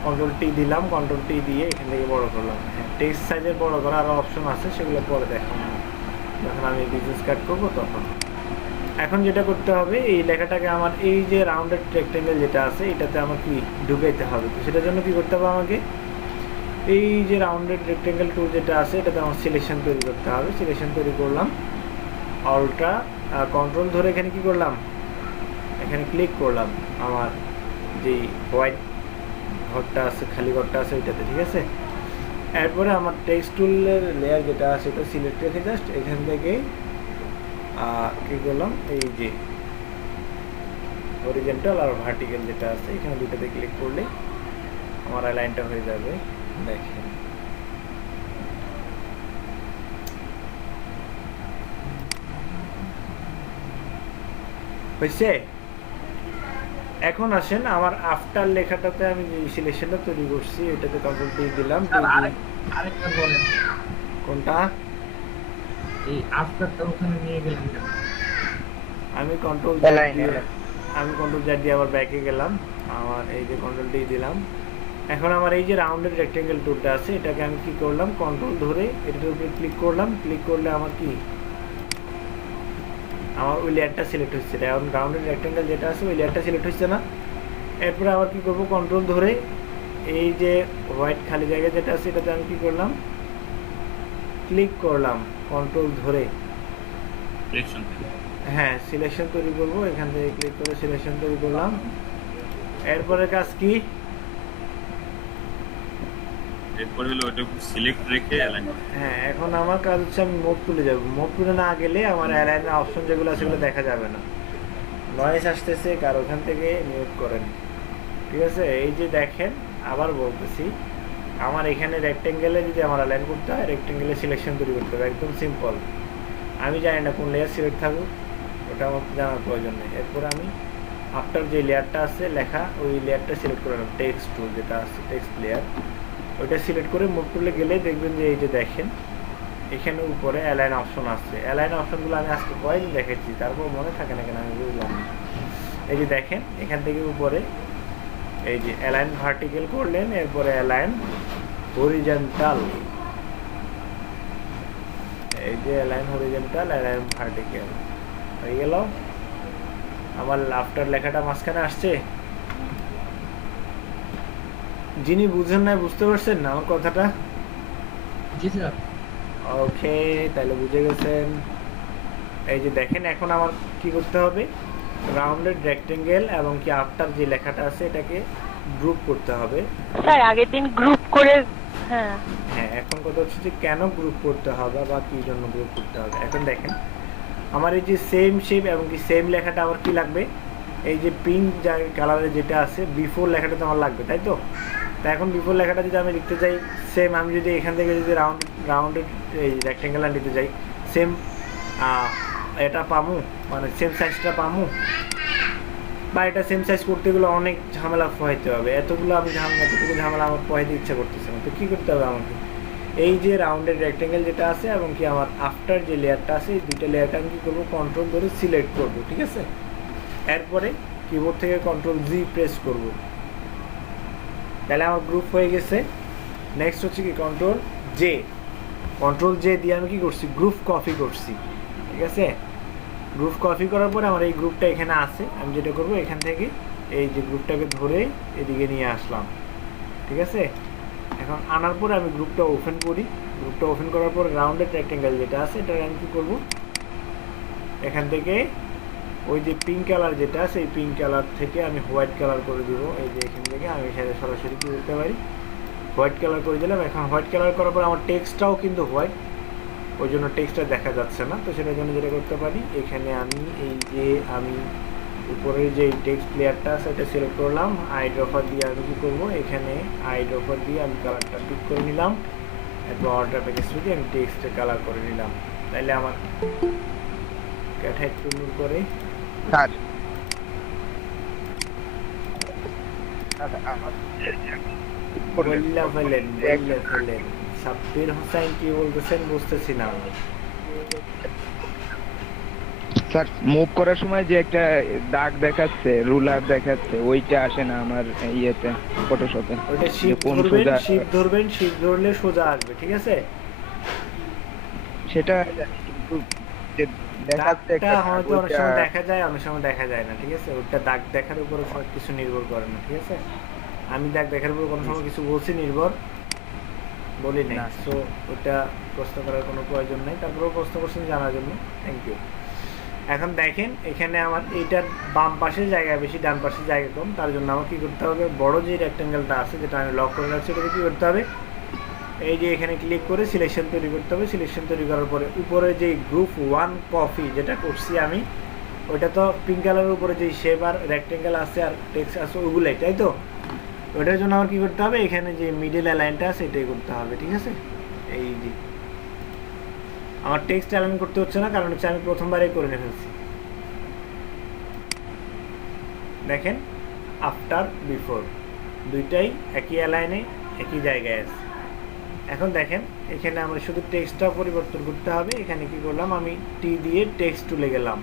কন্ট্রোল টি দিলাম, কন্ট্রোল টি দিয়ে এখান থেকে বড় করলাম। হ্যাঁ, টেক্সট সাইজের বড় করা আরও অপশন আছে, সেগুলো পরে দেখাবো যখন আমি বিজনেস কার্ড করবো তখন। এখন যেটা করতে হবে, এই লেখাটাকে আমার এই যে রাউন্ডেড রেক্টেঙ্গেল যেটা আছে এটাতে আমার কি ঢুকাইতে হবে। তো সেটার জন্য কি করতে হবে, আমাকে এই যে রাউন্ডেড রেক্টেঙ্গেল টুল যেটা আছে এটাতে আমার সিলেকশন তৈরি করতে হবে। সিলেকশন তৈরি করলাম, অল্ট্রা কন্ট্রোল ধরে এখানে কি করলাম, এখানে ক্লিক করলাম আমার যেই হোয়াইট ঘরটা আছে, খালি ঘরটা আছে ওইটাতে, ঠিক আছে। এরপরে আমার টেক্সট টুলের লেয়ার যেটা আছে এটা সিলেক্ট রেখে জাস্ট এখান থেকে কী করলাম, এই যে হরিজন্টাল আর ভার্টিক্যাল যেটা আছে এখানে দুটোতে ক্লিক করলে আমার লাইনটা হয়ে যাবে। দেখেন হয়েছে। এখন আসেন আমার আফটার লেখাটাতে আমি যে সিলেকশনটা তৈরি করছি এটাতে কন্ট্রোল টি দিলাম। আরেকটা বলেন কোনটা? এই আফটারটা ওখানে নিয়ে গেলেন কেন? আমি কন্ট্রোল জেড দিয়ে আবার ব্যাকে গেলাম, আমার এই যে কন্ট্রোল টি দিলাম। এখন আমার এই যে রাউন্ডেড রেক্টেঙ্গেল টুলটা আছে এটাকে আমি কি করলাম, কন্ট্রোল ধরে এটার উপরে ক্লিক করলাম। ক্লিক করলে আমার কি, আমার ওই লেয়ারটা সিলেক্ট হচ্ছে। এখন রাউন্ডেড রেক্টেঙ্গেল যেটা আছে ওই লেয়ারটা সিলেক্ট হচ্ছে না। এরপরে আবার কি করব, কন্ট্রোল ধরে এই যে হোয়াইট খালি জায়গা যেটা আছে এটাতে আমি কি করলাম, ক্লিক করলাম কন্ট্রোল ধরে। হ্যাঁ, সিলেকশন তৈরি করব, এখান থেকে ক্লিক করে সিলেকশন তৈরি করলাম। এরপরে কাজ কি, এরপরে হলো ওটা সিলেক্ট রেখে অ্যালাইন। হ্যাঁ, এখন আমার কাজ হচ্ছে আমি মুভ টুলে যাব। মুভ টুলে না গেলে আমার অ্যালাইনের অপশন যেগুলো আছে সেগুলো দেখা যাবে না। নয়েজ আসতেছে, কার ওখান থেকে মিউট করেন, ঠিক আছে। এই যে দেখেন, আবার বলতেছি, আমার এখানে রেক্টেঙ্গেলে যদি আমার অ্যালাইন করতে হয়, রেক্টেঙ্গেলে সিলেকশন তৈরি করতে হবে, একদম সিম্পল। আমি জানি না কোন লেয়ার সিলেক্ট থাকুক, ওটা আমার জানার প্রয়োজন নেই। এরপর আমি আফটার যে লেয়ারটা আছে লেখা, ওই লেয়ারটা সিলেক্ট করে নেব, টেক্সট টুল যেটা আছে, টেক্সট লেয়ার, ওইটা সিলেক্ট করে মুভ টুলে গেলে দেখবেন যে এই যে দেখেন এখানে উপরে অ্যালাইন অপশন আছে। অ্যালাইন অপশনগুলো আমি আজকে কয়েকদিন দেখেছি, তারপর মনে থাকে না কেন আমি বুঝলাম না। এই যে দেখেন এখান থেকে উপরে এই যে অ্যালাইন ভার্টিক্যাল করলেন, এরপরে অ্যালাইন হরিজন্টাল, এই যে অ্যালাইন হরিজন্টাল, অ্যালাইন ভার্টিক্যাল হয়ে গেল। আমার আফটার লেখাটা মাঝখানে আসছে। যিনি বুঝেন না, বুঝতে পারছেন না আমার কথাটা? জি স্যার। ওকে, তাহলে বুঝে গেছেন। এই যে দেখেন এখন আমার কি করতে হবে, রাউন্ডেড রেক্টেঙ্গেল এবং কি আফটার যে লেখাটা আছে এটাকে গ্রুপ করতে হবে। স্যার আগের দিন গ্রুপ করে, হ্যাঁ হ্যাঁ, এখন কথা হচ্ছে যে কেন গ্রুপ করতে হবে বা কি জন্য গ্রুপ করতে হবে। এখন দেখেন আমার এই যে সেম শেপ এবং কি সেম লেখাটা আমার কি লাগবে, এই যে পিঙ্ক কালারের যেটা আছে বিফোর লেখাটা তো আমার লাগবে, তাই তো। তা এখন বিফোর লেখাটা যদি আমি লিখতে চাই সেম, আমি যদি এখান থেকে যদি রাউন্ডেড এই রেক্টেঙ্গেল লিখতে চাই, সেম এটা পামু, মানে সেম সাইজটা পামু, বা এটা সেম সাইজ করতে গেলে অনেক ঝামেলা পোহাইতে হবে। এতটুকু ঝামেলা আমার পোহাইতে ইচ্ছা করতেছে না। তো কী করতে হবে আমাকে, এই যে রাউন্ডেড রেক্টেঙ্গেল যেটা আছে এবং কি আমার আফটার যে লেয়ারটা আছে এই দুইটা লেয়ারটা আমি কী করবো, কন্ট্রোল ধরে সিলেক্ট করবো, ঠিক আছে। এরপরে কিবোর্ড থেকে কন্ট্রোল জি প্রেস করব, তাহলে আমার গ্রুপ হয়ে গেছে। নেক্সট হচ্ছে কি কন্ট্রোল জে দিয়ে আমি কি করছি, গ্রুপ কপি করছি, ঠিক আছে। গ্রুপ কপি করার পরে আমার এই গ্রুপটা এখানে আছে, আমি যেটা করবো এখান থেকে এই যে গ্রুপটাকে ধরে এদিকে নিয়ে আসলাম, ঠিক আছে। এখন আনার পরে আমি গ্রুপটা ওপেন করি। গ্রুপটা ওপেন করার পর রাউন্ডেড রেক্টেঙ্গেল যেটা আছে এটা আমি কী করবো, এখান থেকে ওই যে পিঙ্ক কালার যেটা সেই পিঙ্ক কালার থেকে আমি হোয়াইট কালার করে দিব। এই যে এখান থেকে আমি সরাসরি কি করতে পারি, হোয়াইট কালার করে দিলাম। এখন হোয়াইট কালার করার পর আমার টেক্সটটাও কিন্তু হোয়াইট, ওই জন্য টেক্সটটা দেখা যাচ্ছে না। তো সেটার জন্য যেটা করতে পারি, এখানে আমি এই যে আমি উপরের যে টেক্সট লেয়ারটা আছে এটা সিলেক্ট করলাম, আই ড্রপার দিয়ে আমি কী করবো, এখানে আই ড্রপার দিয়ে আমি কালারটা পিক করে নিলাম, এরপর অর্ডার প্যাকেজ দিয়ে আমি টেক্সটে কালার করে নিলাম। তাইলে আমার ক্যাট হাইট টুল করে স্যার বললা ফেলেন সাব্বির হোসেন কি বলতেছেন বুঝতেছি না। স্যার মুভ করার সময় যে একটা দাগ দেখাচ্ছে, রুলার দেখাচ্ছে, ওইটা আসে না আমার ইয়েতে ফটোশপে। ওটা শিফট ধরবেন, শিফট ধরলে সোজা আসবে, ঠিক আছে? সেটা কিন্তু দাগটা হয়তো অনেক সময় দেখা যায়, অনেক সময় দেখা যায় না, ঠিক আছে? ওটা দাগ দেখার উপর সব কিছু নির্ভর করে না, ঠিক আছে? আমি দাগ দেখার উপর কোনো সময় কিছু বলছি নির্ভর বলি নাই, সো ওটা প্রশ্ন করার কোনো প্রয়োজন নেই। তারপরেও প্রশ্ন করছেন জানার জন্য থ্যাংক ইউ। এখন দেখেন এখানে আমার এইটার বাম পাশের জায়গা বেশি, ডান পাশের জায়গা কম, তার জন্য আমার কী করতে হবে, বড় যে রেক্টেঙ্গেলটা আছে যেটা আমি লক করে রাখছি ওটাকে কী করতে হবে, এই যে এখানে ক্লিক করে সিলেকশন তৈরি করতে হবে। সিলেকশন তৈরি করার পরে উপরে যে গ্রুপ 1 কপি যেটা করছি আমি, ওইটা তো পিঙ্ক কালারের উপরে যে শেপ আর রেক্টেঙ্গেল আছে আর টেক্সট আছে ওগুলাই, তাই তো? ওটার জন্য আমার কী করতে হবে, এখানে যে মিডল অ্যালাইনটা আছে এটাই করতে হবে, ঠিক আছে? এই যে আমার টেক্সট অ্যালাইন করতে হচ্ছে না, কারণ হচ্ছে আমি প্রথমবারই করে নিয়ে ফেলছি। দেখেন আফটার বিফোর দুইটাই একই অ্যালাইনে একই জায়গায় আছে। এখন দেখেন এখানে আমরা শুধু টেক্সটটা পরিবর্তন করতে হবে। এখানে কি করলাম, আমি টি দিয়ে টেক্সট তুলে গেলাম।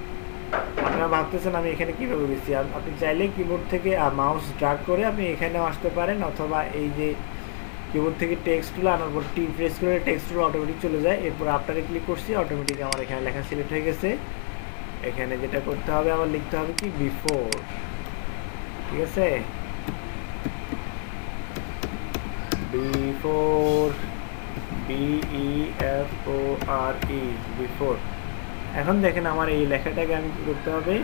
আপনারা ভাবতেছেন আমি এখানে কীভাবে গেছি, আপনি চাইলে কিবোর্ড থেকে মাউস ড্র্যাগ করে আপনি এখানেও আসতে পারেন, অথবা এই যে কিবোর্ড থেকে টেক্সট তুলে আনার পর টি প্রেস করে টেক্সট তুলে অটোমেটিক চলে যায়। এরপর আফটারে ক্লিক করছি, অটোমেটিক আমার এখানে লেখা সিলেক্ট হয়ে গেছে। এখানে যেটা করতে হবে আমার লিখতে হবে কি বিফোর, ঠিক আছে? Before, BEFORE before. এখন দেখেন আমার এই লেখাটাকে আমি কি করতে হবে,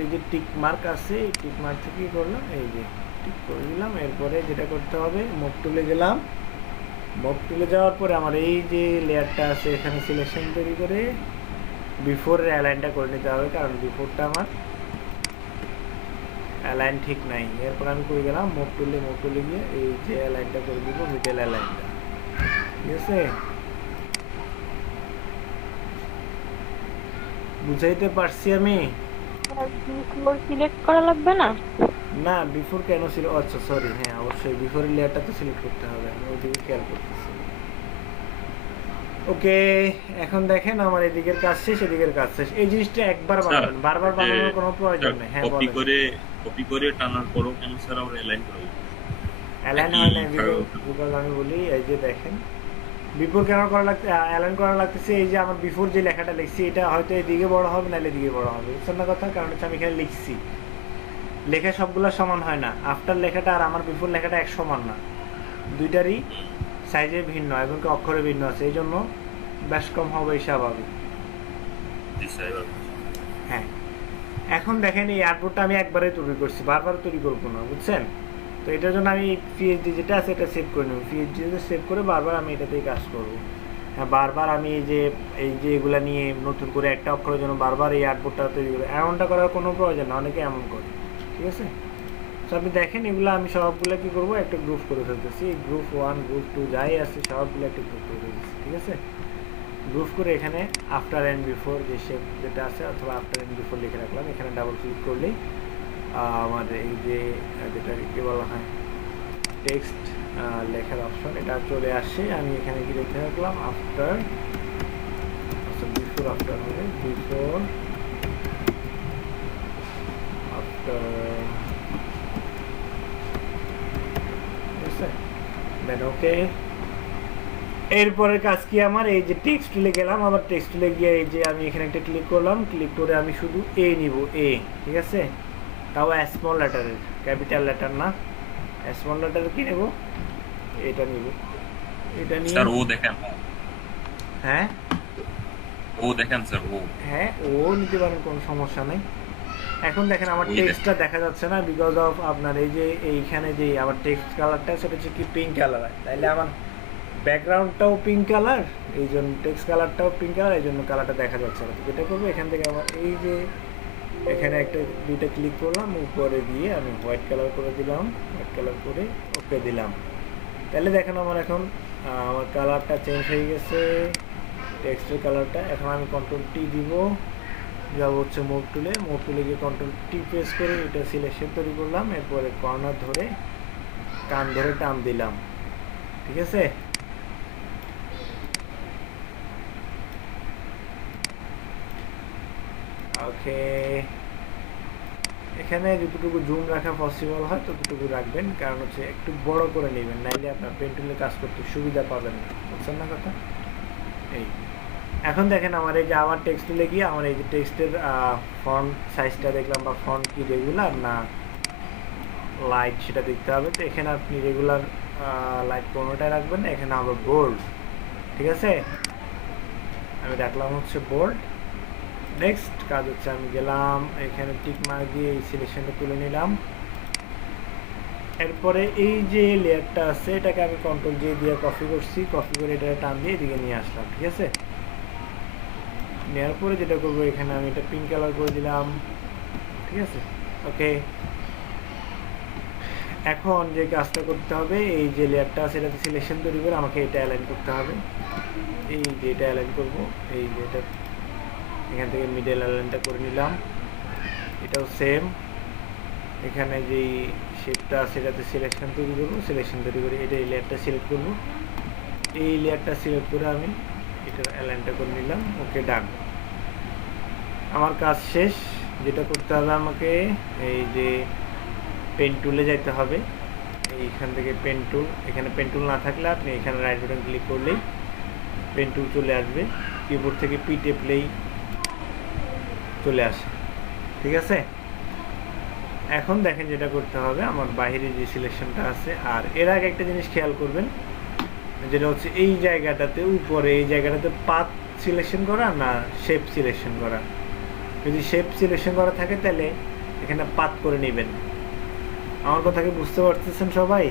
এই যে টিক মার্ক আছে এই টিক মার্ক থেকে কি করলাম, এই যে টিক করে দিলাম। এরপরে যেটা করতে হবে, মুভ টুলে গেলাম। মুভ টুলে যাওয়ার পরে আমার এই যে লেয়ারটা আছে এখানে সিলেকশন তৈরি করে বিফোরের অ্যালাইনটা করে নিতে হবে, কারণ বিফোরটা আমার অ্যালাইন ঠিক নাই। এরপর আমি করে গেলাম মুভ টুলে গিয়ে এই যে অ্যালাইনটা করে দিব, মিডল অ্যালাইনটা, ঠিক আছে? বুঝাইতে পারছি আমি? বিফোর সিলেক্ট করা লাগবে না? না বিফোর কেন ছিল, আচ্ছা সরি, হ্যাঁ অবশ্যই বিফোরের লেয়ারটা তো সিলেক্ট করতে হবে, আমি ওইদিকে খেয়াল করতেছি। ওকে এখন দেখেন আমার এদিকের কাজ শেষ, এদিকের কাজ শেষ। এই জিনিসটা একবার বানাবেন, বারবার বানানোর কোনো প্রয়োজন নেই। হ্যাঁ কপি করে টানার পরও কেন স্যার আমরা অ্যালাইন করব? অ্যালাইন হয় না বিকজ আমি বলি এই যে দেখেন বিফোর কেন করা লাগছে, অ্যালাইন করা লাগতেছে। এই যে আমার বিফোর যে লেখাটা লিখছি এটা হয়তো এদিকে বড় হবে নাহলে এদিকে বড় হবে, বুঝছেন না কথা? কারণ হচ্ছে আমি এখানে লিখছি, লেখা সবগুলো সমান হয় না। আফটার লেখাটা আর আমার বিফোর লেখাটা এক সমান না, দুইটারই সাইজে ভিন্ন এবং অক্ষরে ভিন্ন আছে, এই জন্য বেশ কম হবে স্বাভাবিক। হ্যাঁ এখন দেখেন এই এয়ারপোর্টটা আমি একবারে তৈরি করছি, বারবার তৈরি করবো না, বুঝছেন? তো এটার জন্য আমি পিএইচডি যেটা আছে এটা সেভ করে নেব, পিএইচডিতে সেভ করে বারবার আমি এটাতেই কাজ করব। হ্যাঁ বারবার আমি এই যে এগুলা নিয়ে নতুন করে একটা অক্ষরের জন্য বারবার এই এয়ারপোর্টটা তৈরি করে, এমনটা করার কোনো প্রয়োজন না, অনেকে এমন করে, ঠিক আছে? তো আপনি দেখেন এগুলো আমি সবগুলো কি করব, একটা গ্রুপ করে ফেলতেছি। গ্রুপ 1 গ্রুপ 2 যাই আছে সবগুলো একটা গ্রুপ করে ফেলতেছি, ঠিক আছে? গ্রুপ করে এখানে আফটার এন্ড বিফোর যে শেপ যেটা আছে অথবা আফটার এন্ড বিফোর লিখে রাখলাম। এখানে ডাবল ক্লিক করলেই আমার এই যে যেটাকে কি বলা হয় টেক্সট লেখার অপশন এটা চলে আসে। আমি এখানে কি লিখে রাখলাম আফটার, আচ্ছা বিফোর আফটার হবে, বিফোর আফটার, দেন ওকে। এরপরের কাজ কি আমার, এই যে টেক্সট টুলে গেলাম, আবার টেক্সট টুলে গিয়ে এই যে আমি এখানে একটা ক্লিক করলাম, ক্লিক করে আমি শুধু এ নিব, এ, ঠিক আছে? তাও স্মল লেটারের, ক্যাপিটাল লেটার না, স্মল লেটারের কি নেব, এটা নিব। এটা নিয়ে স্যার ও দেখেন, হ্যাঁ ও দেখেন স্যার, ও হ্যাঁ ও নিতে পারেন, কোনো সমস্যা নেই। এখন দেখেন আমার ওই টেক্সটটা দেখা যাচ্ছে না, বিকজ অফ আপনার এই যে এইখানে যে আমার টেক্সট কালারটা সেটা হচ্ছে কি পিঙ্ক কালার, তাইলে আমার ব্যাকগ্রাউন্ডটাও পিঙ্ক কালার, এই জন্য টেক্সট কালারটাও পিঙ্ক কালার, এই জন্য কালারটা দেখা যাচ্ছে না। যেটা করবো এখান থেকে আমার এই যে এখানে একটা দুইটা ক্লিক করলাম, উপরে গিয়ে আমি হোয়াইট কালার করে দিলাম, হোয়াইট কালার করে ওকে দিলাম। তাহলে দেখেন আমার এখন আমার কালারটা চেঞ্জ হয়ে গেছে, টেক্সটের কালারটা। এখন আমি কন্ট্রোল টি দিব, যাব হচ্ছে মুভ টুলে, মুভ টুলে গিয়ে কন্ট্রোল টি প্রেস করে এটা সিলেকশন তৈরি করলাম, এরপরে কর্নার ধরে কান ধরে টান দিলাম, ঠিক আছে। ওকে, এখানে যতটুকু জুম রাখা পসিবল হয় ততটুকু রাখবেন, কারণ হচ্ছে একটু বড় করে নেবেন, নাইলে আপনার পেন টুলে কাজ করতে সুবিধা পাবেন না, বুঝছেন না কথা। এই এখন দেখেন আমার এই যে আমার টেক্সট টুলে গিয়ে আমার এই যে টেক্সটের ফন্ট সাইজটা দেখলাম, বা ফন্ট কি রেগুলার না লাইট সেটা দেখতে হবে। তো এখানে আপনি রেগুলার লাইট কোনোটাই রাখবেন না, এখানে হবে বোল্ড, ঠিক আছে। আমি রাখলাম হচ্ছে বোল্ড। নেক্সট কাজ হচ্ছে আমি গেলাম এখানে টিক মার্ক দিয়ে এই সিলেকশনটা তুলে নিলাম। এরপরে এই যে লেয়ারটা আছে এটাকে আমি কন্ট্রোল জে দিয়ে কপি করছি, কপি করে এটা টান দিয়ে এদিকে নিয়ে আসলাম, ঠিক আছে। নেওয়ার পরে যেটা করবো এখানে আমি এটা পিঙ্ক কালার করে দিলাম, ঠিক আছে। ওকে, এখন যে কাজটা করতে হবে এই যে লেয়ারটা আছে এটাতে সিলেকশন তৈরি করে আমাকে এটা অ্যালাইন করতে হবে। এই যে এটা অ্যালাইন করবো, এই যে এটা এখান থেকে মিডল অ্যালাইনটা করে নিলাম। এটাও সেম, এখানে যেই শেপটা আছে এটাতে সিলেকশন তৈরি করবো, সিলেকশন তৈরি করে এটা এই লেয়ারটা সিলেক্ট করবো, এই লেয়ারটা সিলেক্ট করে আমি এটার অ্যালাইনটা করে নিলাম। ওকে, ডান, আমার কাজ শেষ। যেটা করতে হবে আমাকে এই যে পেন টুলে যাইতে হবে, এইখান থেকে পেন টুল, এখানে পেন টুল না থাকলে আপনি এখানে রাইট বাটন ক্লিক করলেই পেন টুল চলে আসবে, কিবোর্ড থেকে পি টেপলেই চলে আসে, ঠিক আছে। এখন দেখেন যেটা করতে হবে আমার বাইরে যে সিলেকশনটা আছে, আর এর আগে একটা জিনিস খেয়াল করবেন, যেটা হচ্ছে এই জায়গাটাতে উপরে এই জায়গাটাতে পাথ সিলেকশন করা না শেপ সিলেকশন করা। যদি শেপ সিলেকশন করা থাকে তাহলে এখানে পাথ করে নেবেন। আমার কথা কি বুঝতে পারতেছেন সবাই?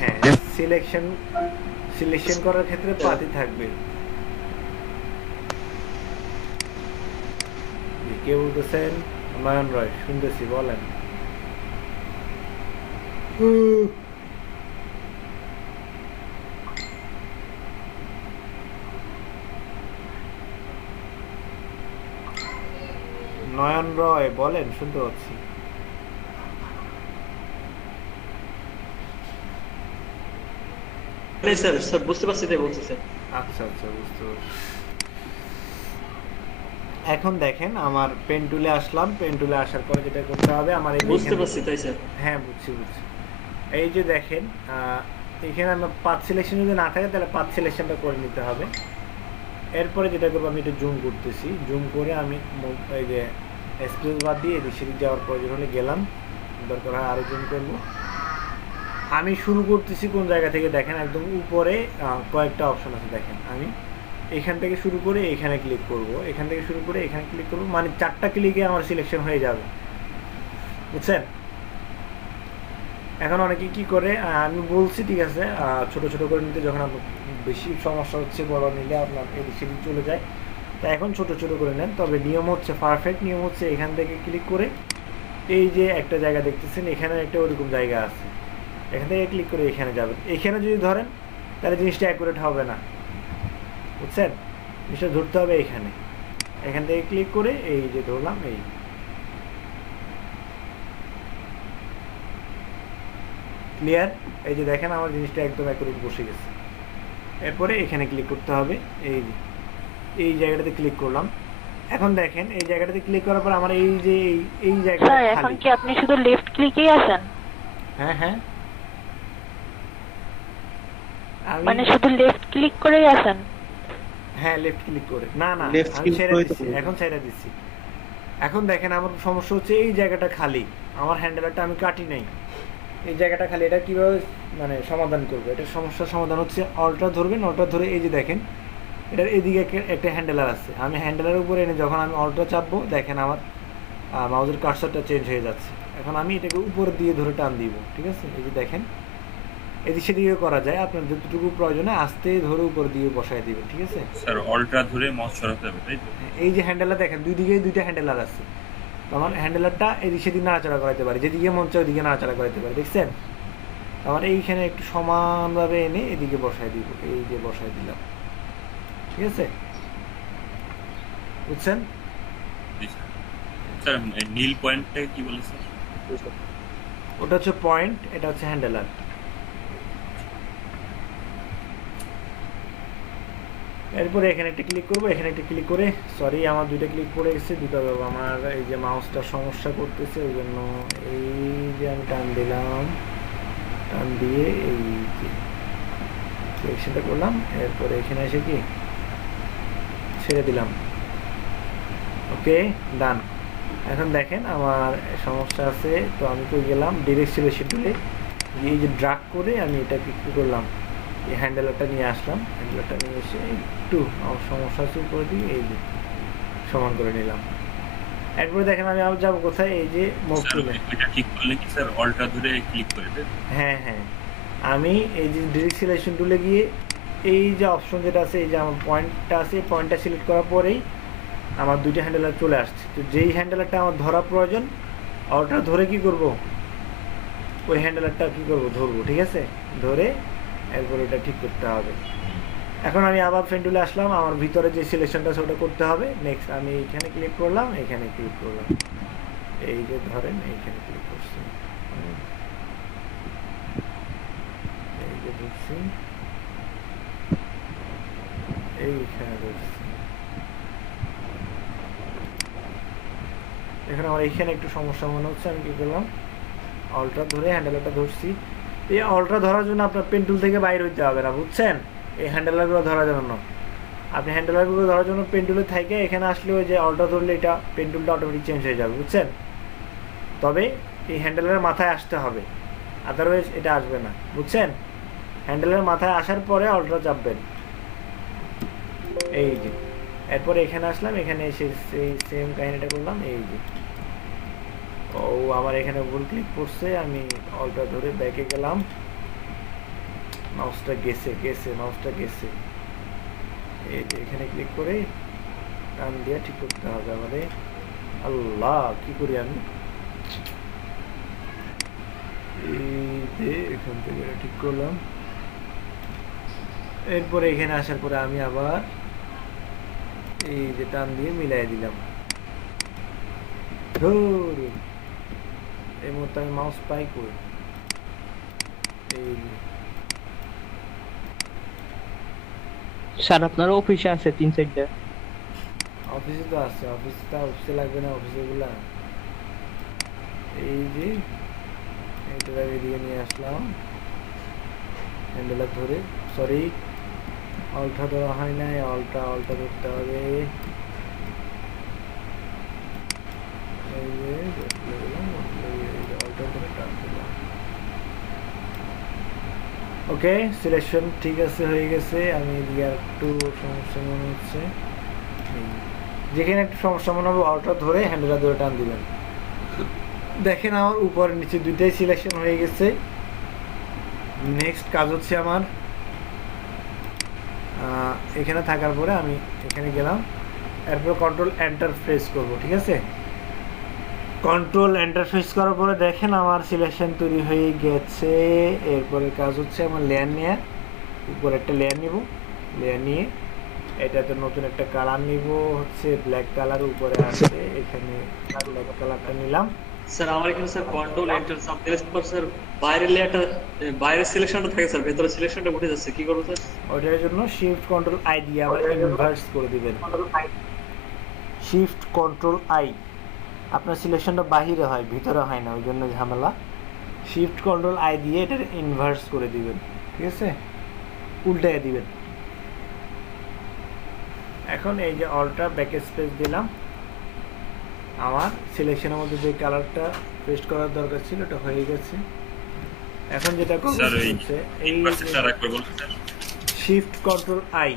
হ্যাঁ, সিলেকশন করার ক্ষেত্রে পাথই থাকবে। কে বলতেছেন? নয়ন রয়, শুনতেছি, বলেন। নয়ন রয় বলেন, শুনতে পাচ্ছি। স্যার স্যার বুঝতে পারছি, তাই বলছি স্যার। আচ্ছা আচ্ছা, বুঝতে পারছি। এখন দেখেন আমার পেন টুলে আসলাম, পেন টুলে আসার পরে যেটা করতে হবে আমার এই বুঝতে পারছি, তাই স্যার। হ্যাঁ বুঝছি। এই যে দেখেন এখানে আমার পাথ সিলেকশন যদি না থাকে তাহলে পাথ সিলেকশনটা করে নিতে হবে। এরপরে যেটা করবো আমি এটা জুম করতেছি, জুম করে আমি এই যে স্পেস বার দিয়ে এদিক সেদিক যাওয়ার প্রয়োজন হলে গেলাম, দরকার হয় আরও জুম করবো। আমি শুরু করতেছি কোন জায়গা থেকে দেখেন, একদম উপরে কয়েকটা অপশন আছে দেখেন। আমি এখান থেকে শুরু করে এখানে ক্লিক করব, এখান থেকে শুরু করে এখানে ক্লিক করব, মানে 4টা ক্লিকে আমার সিলেকশন হয়ে যাবে, বুঝছেন। এখন অনেকে কি করে, আমি বলছি ঠিক আছে ছোট ছোট করে নিতে, যখন আপনার বেশি সমস্যা হচ্ছে বড় নিলে আপনার এদিক সেদিক চলে যায়, তো এখন ছোট ছোট করে নেন। তবে নিয়ম হচ্ছে, পারফেক্ট নিয়ম হচ্ছে এখান থেকে ক্লিক করে এই যে একটা জায়গা দেখতেছেন এখানে একটা ওরকম জায়গা আছে, এখান থেকে ক্লিক করে এখানে যাবেন। এখানে যদি ধরেন তাহলে জিনিসটা অ্যাকুরেট হবে না, বুঝছেন। জিনিসটা ধরতে হবে এখানে, এখান থেকে ক্লিক করে এই যে ধরলাম, এই ক্লিয়ার। এই যে দেখেন আমার জিনিসটা একদম অ্যাকুরেট বসে গেছে। এরপরে এখানে ক্লিক করতে হবে, এই জায়গাটাতে ক্লিক করলাম। এখন দেখেন এই জায়গাটাতে ক্লিক করার পর আমার এই যে এই জায়গাটা স্যার এখন কি আপনি শুধু লেফট ক্লিকেই আছেন? হ্যাঁ হ্যাঁ, মানে শুধু লেফট ক্লিক করেই আছেন? হ্যাঁ লেফট ক্লিক করে, না না আমি ছেড়ে দিচ্ছি, এখন ছেড়ে দিচ্ছি। এখন দেখেন আমার সমস্যা হচ্ছে এই জায়গাটা খালি, আমার হ্যান্ডেলারটা আমি কাটি নাই, এই জায়গাটা খালি এটা কীভাবে মানে সমাধান করবে, এটার সমস্যার সমাধান হচ্ছে অল্টটা ধরবেন, অল্টটা ধরে এই যে দেখেন এটার এদিকে একটা হ্যান্ডেলার আছে, আমি হ্যান্ডেলারের উপরে এনে যখন আমি অল্টটা চাপবো দেখেন আমার মাউসের কার্সারটা চেঞ্জ হয়ে যাচ্ছে। এখন আমি এটাকে উপর দিয়ে ধরে টান দিব, ঠিক আছে? এই যে দেখেন এদিক সেদিকে করা যায়, আপনার যতটুকু প্রয়োজনে আস্তে ধরে উপর দিয়ে বসায় দিবেন, ঠিক আছে? স্যার অল্ট্রা ধরে মাউস সরাতে হবে তাই তো? এই যে হ্যান্ডেলার দেখেন দুই দিকে দুইটা হ্যান্ডেলার আছে, আমার হ্যান্ডেলারটা এদিক সেদিক নাড়াচাড়া করাতে পারে, যেদিকে মন চায় ওইদিকে নাড়াচাড়া করাতে পারে, দেখছেন? আমার এইখানে একটু সমানভাবে এনে এদিকে বসায় দিব, এই যে বসায় দিলাম, ঠিক আছে? বুঝছেন? স্যার নীল পয়েন্টটা কি বলে স্যার? ওটা হচ্ছে পয়েন্ট, এটা হচ্ছে হ্যান্ডেলার। এরপরে এখানে একটা ক্লিক করবো, এখানে একটা ক্লিক করে, সরি আমার দুইটা ক্লিক পড়ে গেছে, দুটো আমার এই যে মাউসটা সমস্যা করতেছে, ওই জন্য এই যে আমি টান দিলাম, টান দিয়ে এই যে সিলেকশনটা করলাম, এরপরে এখানে এসে কি ছেড়ে দিলাম, ওকে ডান। এখন দেখেন আমার সমস্যা আছে, তো আমি কই গেলাম ডিরেক্ট সিলেকশন টুলে, এই যে ড্রাগ করে আমি এটা কি করলাম, এই হ্যান্ডেলারটা নিয়ে আসলাম, হ্যান্ডেলারটা নিয়ে এসে একটু আমার সমস্যা আছে উপরে দিয়ে এই যে সমান করে নিলাম। এরপরে দেখেন আমি আবার যাবো কোথায়, এই যে মুভ টুলে, এটা ঠিক করলে কি স্যার অল্ট্রা ধরে ক্লিক করে দেন? হ্যাঁ হ্যাঁ, আমি এই যে ডিরেক্ট সিলেকশন টুলে গিয়ে এই যে অপশন যেটা আছে, এই যে আমার পয়েন্টটা আছে, পয়েন্টটা সিলেক্ট করার পরেই আমার দুইটা হ্যান্ডেলার চলে আসছে। তো যেই হ্যান্ডেলারটা আমার ধরা প্রয়োজন অল্ট্রা ধরে কি করব, ওই হ্যান্ডেলারটা কি করব ধরবো, ঠিক আছে? ধরে এরপর এটা ঠিক করতে হবে। এখন আমি আবার পেন টুলে আসলাম, আমার ভিতরে যে সিলেকশনটা সেটা করতে হবে। নেক্সট আমি এইখানে ক্লিক করলাম, এখানে ক্লিক করলাম, এই যে ধরেন এইখানে ক্লিক করছি, এই যে ধরছি, এইখানে ধরছি। এখানে আমার এইখানে একটু সমস্যা মনে হচ্ছে, আমি কি করলাম অল্ট্রা ধরে হ্যান্ডেলারটা ধরছি। এই অল্ট্রা ধরার জন্য আপনার পেন টুল থেকে বাইরে হইতে হবে না, বুঝছেন? এই হ্যান্ডেলারগুলো ধরার জন্য আপনি হ্যান্ডেলারগুলো ধরার জন্য পেন টুলে থেকে এখানে আসলে ওই যে অল্ট্রা ধরলে এটা পেন টুলটা অটোমেটিক চেঞ্জ হয়ে যাবে, বুঝছেন? তবে এই হ্যান্ডেলারের মাথায় আসতে হবে, আদারওয়াইজ এটা আসবে না, বুঝছেন? হ্যান্ডেলারের মাথায় আসার পরে অল্ট্রা চাপবেন, এই যে। এরপরে এখানে আসলাম, এখানে এসে সেই সেম কাহিনীটা করলাম, এই যে ও আমার এখানে ভুল ক্লিক করছে, আমি অল্ট্রা ধরে ব্যাকে গেলাম, মাউসটা মাউসটা গেছে, এই যে এখানে ক্লিক করে টান দিয়ে ঠিক করতে হবে আমাদের। আল্লাহ কি করি আমি, এই যে এখান থেকে ঠিক করলাম। এরপরে এখানে আসার পরে আমি আবার এই যে টান দিয়ে মিলাই দিলাম, ধরুন এই মুহূর্তে আমি মাউস পাই কই, এই স্যার আপনার অফিসে আছে 3-4টা। অফিসে তো আছে, অফিসে লাগবে না, অফিসে গুলা এই যে এইটা এদিকে নিয়ে আসলাম, হ্যান্ডেলার ধরে, সরি অল্ট্রা ধরা হয় নাই, অল্ট্রা ধরতে হবে, এই যে অল্ট্রা ধরে টান দিলাম, ওকে সিলেকশন ঠিক আছে, হয়ে গেছে। আমি এদিকে একটু সমস্যা মনে হচ্ছে, যেখানে একটু সমস্যা মনে হবে অল্ট্রা ধরে হ্যান্ডেলার ধরে টান দিবেন। দেখেন আমার উপর নিচে দুইটাই সিলেকশন হয়ে গেছে। নেক্সট কাজ হচ্ছে আমার এখানে থাকার পরে আমি এখানে গেলাম, এরপর কন্ট্রোল এন্টার প্রেস করব, ঠিক আছে? কন্ট্রোল এন্টার প্রেস করার পরে দেখেন আমার সিলেকশন তৈরি হয়ে গেছে। এরপরে কাজ হচ্ছে আমার লেয়ার নেওয়া, উপরে একটা লেয়ার নিব, লেয়ার নিয়ে এটাতে নতুন একটা কালার নিব, হচ্ছে ব্ল্যাক কালার, উপরে আছে এখানে ব্ল্যাক কালারটা নিলাম। স্যার আমার এখানে স্যার কন্ট্রোল এন্টার চাপ দিলে স্যার বাইরের লেয়ারটা, বাইরের সিলেকশনটা থাকে স্যার, ভেতরের সিলেকশনটা উঠে যাচ্ছে, কি করব স্যার? ওটার জন্য শিফট কন্ট্রোল আই দিয়ে আবার ইনভার্স করে দিবেন, শিফট কন্ট্রোল আই। আপনার সিলেকশনটা বাহিরে হয়, ভিতরে হয় না, ওই জন্য ঝামেলা। শিফট কন্ট্রোল আই দিয়ে এটার ইনভার্স করে দিবেন, ঠিক আছে? উল্টায় দিবেন। এখন এই যে অল্ট্রা ব্যাক স্পেস দিলাম, আমার সিলেকশনের মধ্যে যে কালারটা পেস্ট করার দরকার ছিল ওটা হয়ে গেছে। এখন যেটা করব স্যার ওই হচ্ছে এই ইনভার্সেসটা রাখবে বলুন sir. Shift control I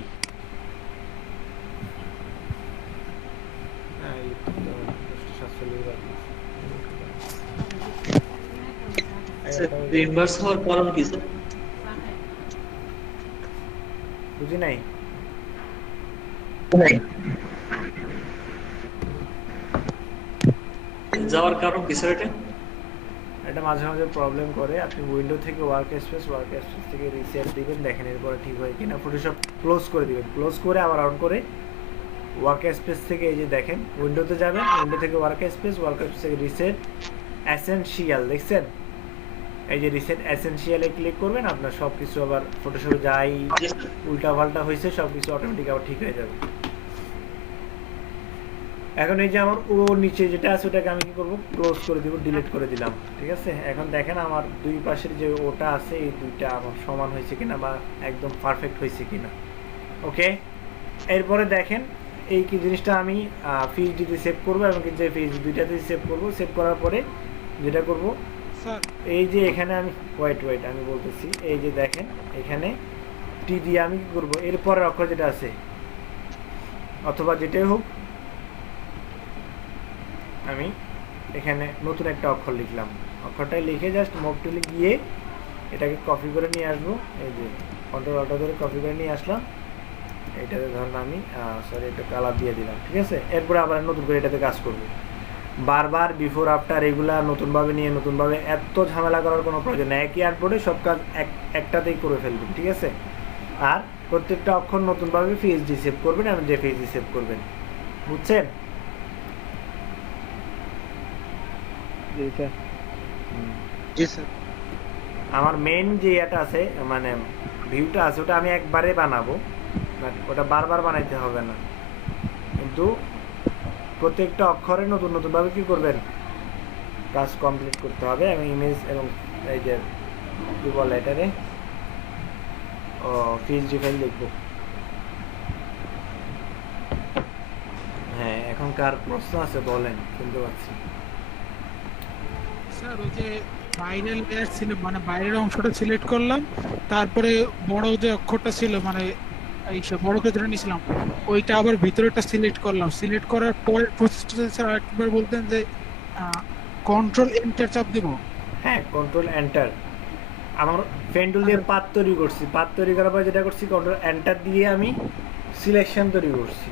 inverse হওয়ার কারণ কি স্যার? বুঝি নাই। যাওয়ার কারণ কি স্যার এটা? এটা মাঝে মাঝে প্রবলেম করে। আপনি উইন্ডো থেকে ওয়ার্ক স্পেস থেকে রিসেট দিবেন, দেখেন এরপরে ঠিক হয় কিনা। ফটোশপ ক্লোজ করে দিবেন, ক্লোজ করে আবার অন করে ওয়ার্ক স্পেস থেকে এই যে দেখেন উইন্ডোতে যাবেন, উইন্ডো থেকে ওয়ার্ক স্পেস থেকে রিসেট এসেনশিয়াল দেখছেন, এই যে রিসেট এসেনশিয়ালে ক্লিক করবেন, আপনার সব কিছু আবার ফটোশপে যাই উল্টা পাল্টা হয়েছে সব কিছু অটোমেটিক আবার ঠিক হয়ে যাবে। এখন এই যে আমার ও নিচে যেটা আছে ওটাকে আমি কি করব, ক্লোজ করে দিব, ডিলিট করে দিলাম। ঠিক আছে, এখন দেখেন আমার দুই পাশের যে ওটা আছে এই দুইটা আমার সমান হয়েছে কিনা বা একদম পারফেক্ট হয়েছে কিনা। ওকে, এরপরে দেখেন এই কি জিনিসটা আমি পিএইচডিতে সেভ করব এবং যে পিএইচডি দুইটাতে সেভ করব। সেভ করার পরে যেটা করব স্যার, এই যে এখানে আমি ওয়েট আমি বলতেছি, এই যে দেখেন এখানে টি দিয়ে আমি কি করব, এরপরের অক্ষর যেটা আছে অথবা যেটাই হোক আমি এখানে নতুন একটা অক্ষর লিখলাম, অক্ষরটা লিখে জাস্ট মুভ টুলে গিয়ে এটাকে কপি করে নিয়ে আসবো। এই যে কন্ট্রোল অল্ট ধরে কপি করে নিয়ে আসলাম, এইটাতে ধরুন আমি একটা কালার দিয়ে দিলাম। ঠিক আছে, এরপরে আবার নতুন করে এটাতে কাজ করব। বারবার বিফোর আফটার এগুলা নতুনভাবে নিয়ে নতুনভাবে এত ঝামেলা করার কোনো প্রয়োজন নেই। একই আর্টবোর্ডে সব কাজ একটাতেই করে ফেলবেন। ঠিক আছে, আর প্রত্যেকটা অক্ষর নতুনভাবে পিএইচডি সেভ করবেন এবং যে পিএইচডি সেভ করবেন, বুঝছেন? জি স্যার। আমার মেইন যে এটা আছে মানে ভিউটা আছে ওটা আমি একবারে বানাবো, ওটা বারবার বানাইতে হবে না, কিন্তু প্রত্যেকটা অক্ষরে নতুন নতুনভাবে কি করবেন, কাজ কমপ্লিট করতে হবে। এবং ইমেজ এবং এই যে কি বলে এটারে পিএইচডি ফাইল লিখবো। হ্যাঁ, এখন কার প্রশ্ন আছে বলেন, শুনতে পাচ্ছি। স্যার ওই যে বাইরের লেয়ার ছিল, মানে বাইরের অংশটা সিলেক্ট করলাম, তারপরে বড় যে অক্ষরটা ছিল মানে এই সব বড় ক্ষেত্রে নিয়েছিলাম, ওইটা আবার ভিতরেটা সিলেক্ট করলাম। সিলেক্ট করার পরের প্রসেসটা স্যার একবার বলতেন যে কন্ট্রোল এন্টার চাপ দিব। হ্যাঁ, কন্ট্রোল এন্টার। আমার পেন টুল দিয়ে পাত তৈরি করছি, পাত তৈরি করার পর যেটা করছি কন্ট্রোল এন্টার দিয়ে আমি সিলেকশন তৈরি করছি।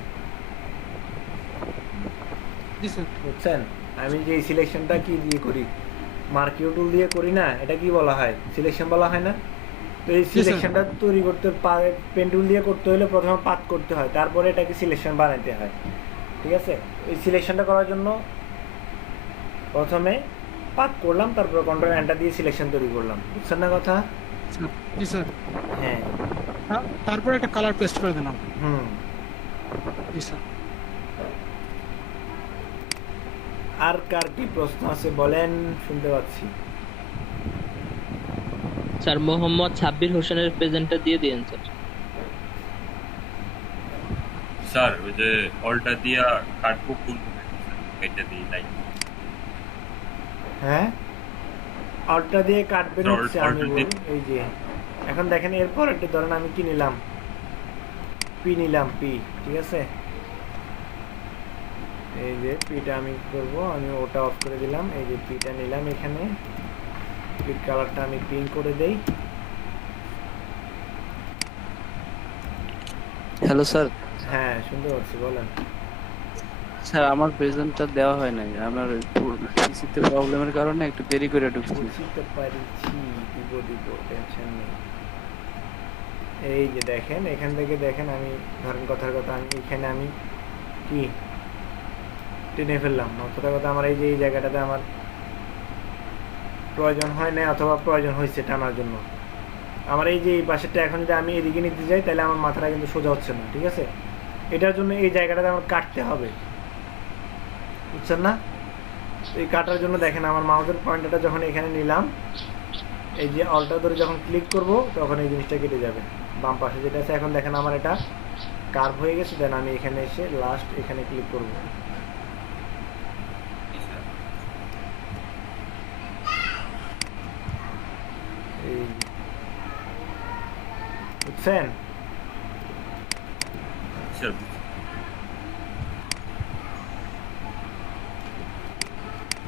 জি স্যার। বুঝছেন, আমি যে সিলেকশনটা কি দিয়ে করি, মার্কিও টুল দিয়ে করি না, এটা কি বলা হয়, সিলেকশন বলা হয় না? তো এই সিলেকশনটা তৈরি করতে পেন টুল দিয়ে করতে হলে প্রথমে পাত করতে হয়, তারপরে এটাকে সিলেকশন বানাইতে হয়। ঠিক আছে, এই সিলেকশনটা করার জন্য প্রথমে পাত করলাম, তারপর কন্ট্রোল এন্টার দিয়ে সিলেকশন তৈরি করলাম। বুঝছেন না কথা? জি স্যার। হ্যাঁ, তারপরে একটা কালার পেস্ট করে দিলাম। জি স্যার। আর কার কি প্রশ্ন আছে বলেন, শুনতে পাচ্ছি। স্যার মোহাম্মদ সাব্বির হোসেনের প্রেজেন্টটা দিয়ে দিয়েন স্যার। স্যার ওই যে অল্টা দিয়া কাটবো কোন এটা দিয়ে লাইন। হ্যাঁ, অল্টা দিয়ে কাটবেন হচ্ছে আমি বলি, এই যে এখন দেখেন এরপর একটা ধরেন আমি কি নিলাম, পি নিলাম, পি। ঠিক আছে, এই যে পিটা আমি করব, আমি ওটা অফ করে দিলাম, এই যে পিটা নিলাম, এখানে পিট কালারটা আমি পিঙ্ক করে দেই। Hello sir. হ্যাঁ, শুনতে পাচ্ছি, বলেন। স্যার আমার প্রেজেন্টটা দেওয়া হয় নাই, আমার পিসিতে প্রবলেমের কারণে একটু দেরি করে ঢুকছি। বুঝতে পারছি, দিব টেনশন নেই। এই যে দেখেন এখান থেকে দেখেন আমি ধরেন কথার কথা আমি এখানে আমি কি টেনে ফেললাম, কথার কথা আমার এই যে এই জায়গাটাতে আমার প্রয়োজন হয় না অথবা প্রয়োজন হয়েছে টানার জন্য, আমার এই যে এই পাশেরটা এখন যদি আমি এদিকে নিতে যাই তাহলে আমার মাথাটা কিন্তু সোজা হচ্ছে না। ঠিক আছে, এটার জন্য এই জায়গাটাতে আমার কাটতে হবে, বুঝছেন না? এই কাটার জন্য দেখেন আমার মাউসের পয়েন্টারটা যখন এখানে নিলাম, এই যে অল্টা ধরে যখন ক্লিক করব তখন এই জিনিসটা কেটে যাবে বাম পাশে যেটা আছে। এখন দেখেন আমার এটা কার্ভ হয়ে গেছে, দেন আমি এখানে এসে লাস্ট এখানে ক্লিক করব। বুঝছেন? স্যার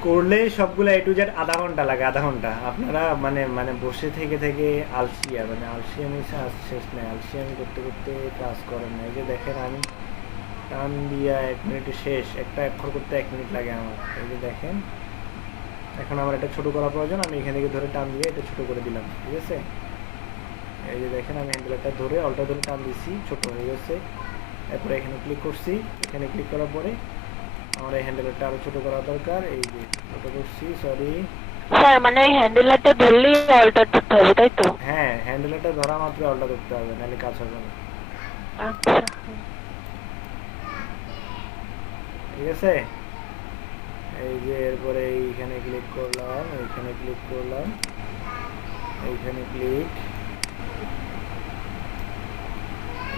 করলে সবগুলো A to Z আধা ঘন্টা লাগে, আধা ঘন্টা। আপনারা মানে মানে বসে থেকে থেকে আলসিয়া, মানে আলসিয়ামি শেষ নাই, আলসিয়ামি করতে করতে কাজ করেন না। এই যে দেখেন আমি টান দিয়া 1 মিনিটে শেষ, একটা অক্ষর করতে 1 মিনিট লাগে আমার। এই যে দেখেন এখন আমার এটা ছোট করা প্রয়োজন, আমি এখান থেকে ধরে টান দিয়ে এটা ছোট করে দিলাম, ঠিক আছে? এই যে দেখেন আমি হ্যান্ডেলটা ধরে অল্টা ধরে টান দিছি, ছোট হয়ে গেছে। এরপরে এখানে ক্লিক করছি, এখানে ক্লিক করার পরে আমার এই হ্যান্ডেলটা আরো ছোট করা দরকার। এই যে ছোট করছি, সরি স্যার মানে ওই হ্যান্ডেলটা ধরলেই অল্টার করতে হবে তাই তো? হ্যাঁ, হ্যান্ডেলটা ধরা মাত্র অল্টা করতে হবে, নাহলে কাজ হবে না। আচ্ছা ঠিক আছে? এই যে এরপরে এইখানে ক্লিক করলাম, এইখানে ক্লিক করলাম, এইখানে ক্লিক,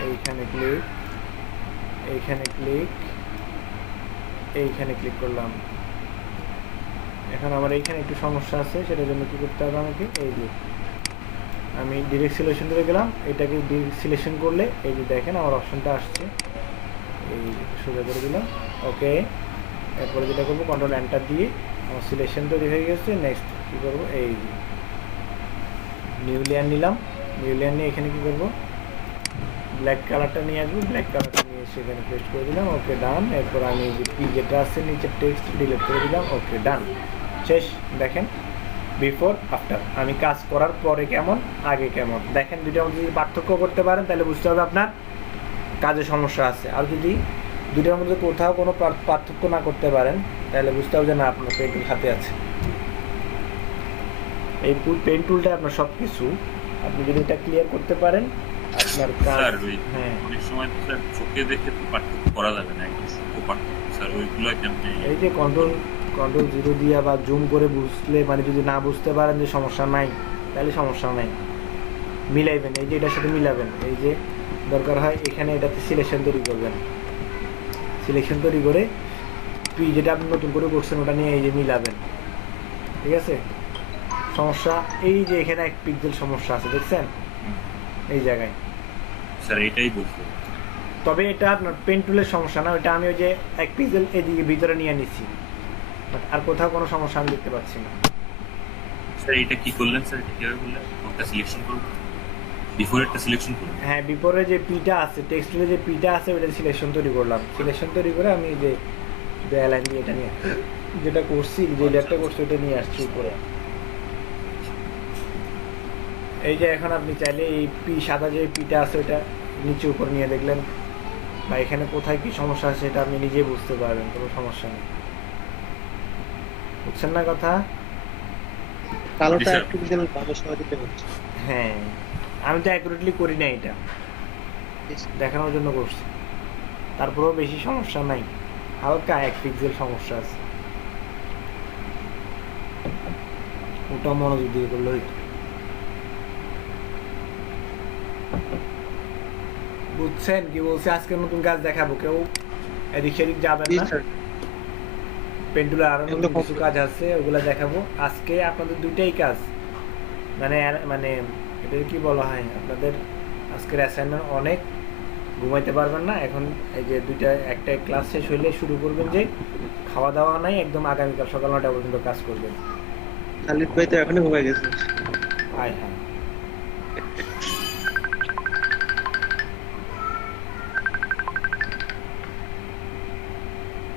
এইখানে ক্লিক, এইখানে ক্লিক, এইখানে ক্লিক করলাম। এখন আমার এইখানে একটু সমস্যা আছে, সেটার জন্য কি করতে হবে আমাকে? এই যে আমি ডিরেক্ট সিলেকশন করে গেলাম, এটাকে ডিরেক্ট সিলেকশন করলে এই যে দেখেন আমার অপশনটা আসছে, এই সোজা করে দিলাম, ওকে। এরপরে যেটা করবো কন্ট্রোল এন্টার দিয়ে আমার সিলেকশন তৈরি হয়ে গেছে। নেক্সট কী করবো? এই যে নিউ লেয়ার নিলাম, নিউ লেয়ার নিয়ে এখানে কী করবো? ব্ল্যাক কালারটা নিয়ে আসবো, ব্ল্যাক কালারটা নিয়ে সেখানে পেস্ট করে দিলাম, ওকে ডান। এরপর আমি যে পি যেটা আছে নিচে টেক্সট ডিলিট করে দিলাম, ওকে ডান, শেষ। দেখেন বিফোর আফটার, আমি কাজ করার পরে কেমন, আগে কেমন। দেখেন দুইটার মধ্যে যদি পার্থক্য করতে পারেন তাহলে বুঝতে হবে আপনার কাজে সমস্যা আছে। আর যদি দুইটার মধ্যে কোথাও কোনো পার্থক্য না করতে পারেন তাহলে বুঝতে হবে যে না, আপনার পেন টুল হাতে আছে। এই পেন টুলটা আপনার সব কিছু, আপনি যদি এটা ক্লিয়ার করতে পারেন আপনার কাজ। হ্যাঁ, অনেক সময় তো স্যার চোখে দেখে তো পার্থক্য করা যাবে না, একদম সূক্ষ্ম পার্থক্য স্যার, ওইগুলো কেমনে? এই যে কন্ট্রোল 0 দিয়া বা জুম করে বুঝলে, মানে যদি না বুঝতে পারেন যে সমস্যা নাই তাহলে সমস্যা নাই, মিলাইবেন। এই যে এটার সাথে মিলাবেন, এই যে দরকার হয় এখানে এটাতে সিলেকশন তৈরি করবেন, সিলেকশন তৈরি করে তুই যেটা আপনি নতুন করে করছেন ওটা নিয়ে এই যে মিলাবেন, ঠিক আছে? সমস্যা এই যে এখানে 1 পিক্সেল সমস্যা আছে, দেখছেন এই জায়গায়? স্যার এটাই বলছি। তবে এটা আপনার পেন টুলের সমস্যা না, ওইটা আমি ওই যে 1 পিক্সেল এদিকে ভিতরে নিয়ে নিচ্ছি, আর কোথাও কোনো সমস্যা আমি দেখতে পাচ্ছি না। স্যার এটা কি করলেন স্যার? এটা কিভাবে করলেন? কোনটা সিলেকশন করব? বিফোর একটা সিলেকশন করব। হ্যাঁ, বিফোরে যে পিটা আছে, টেক্সটে যে পিটা আছে ওটা সিলেকশন তৈরি করলাম, সিলেকশন তৈরি করে আমি যে লাইন দিয়ে এটা নিয়ে যেটা করছি, যে লেয়ারটা করছি ওটা নিয়ে আসছি উপরে। এই যে এখন আপনি চাইলে এই সাদা যে পিটা আছে ওটা নিচে উপর নিয়ে দেখলেন, বা এখানে কোথায় কি সমস্যা আছে সেটা আপনি নিজে বুঝতে পারবেন, কোনো সমস্যা নেই। বুঝছেন না কথা? কালোটা একটু দিলে বাবা সহ দিতে হচ্ছে। হ্যাঁ, আমি তো অ্যাকুরেটলি করি না, এটা দেখানোর জন্য করছি। তারপরেও বেশি সমস্যা নাই, হালকা 1 পিক্সেল সমস্যা আছে, ওটা মনোযোগ দিয়ে করলে হইতো। বুঝছেন কি বলছি? আজকে নতুন কাজ দেখাবো, কেউ এদিক সেদিক যাবেন না। পেন্টুলে আরো নতুন কিছু কাজ আছে, ওগুলা দেখাবো আজকে। আপনাদের দুইটাই কাজ, মানে মানে এটা কি বলা হয়, আপনাদের আজকের অ্যাসাইনমেন্ট অনেক, ঘুমাইতে পারবেন না এখন। এই যে একটা ক্লাস শেষ হইলে শুরু করবেন, যে খাওয়া দাওয়া নাই, একদম আগামীকাল সকাল 9টা পর্যন্ত কাজ করবেন। খালিদ ভাই তো এখনই ঘুমাই গেছে। হাই হাই,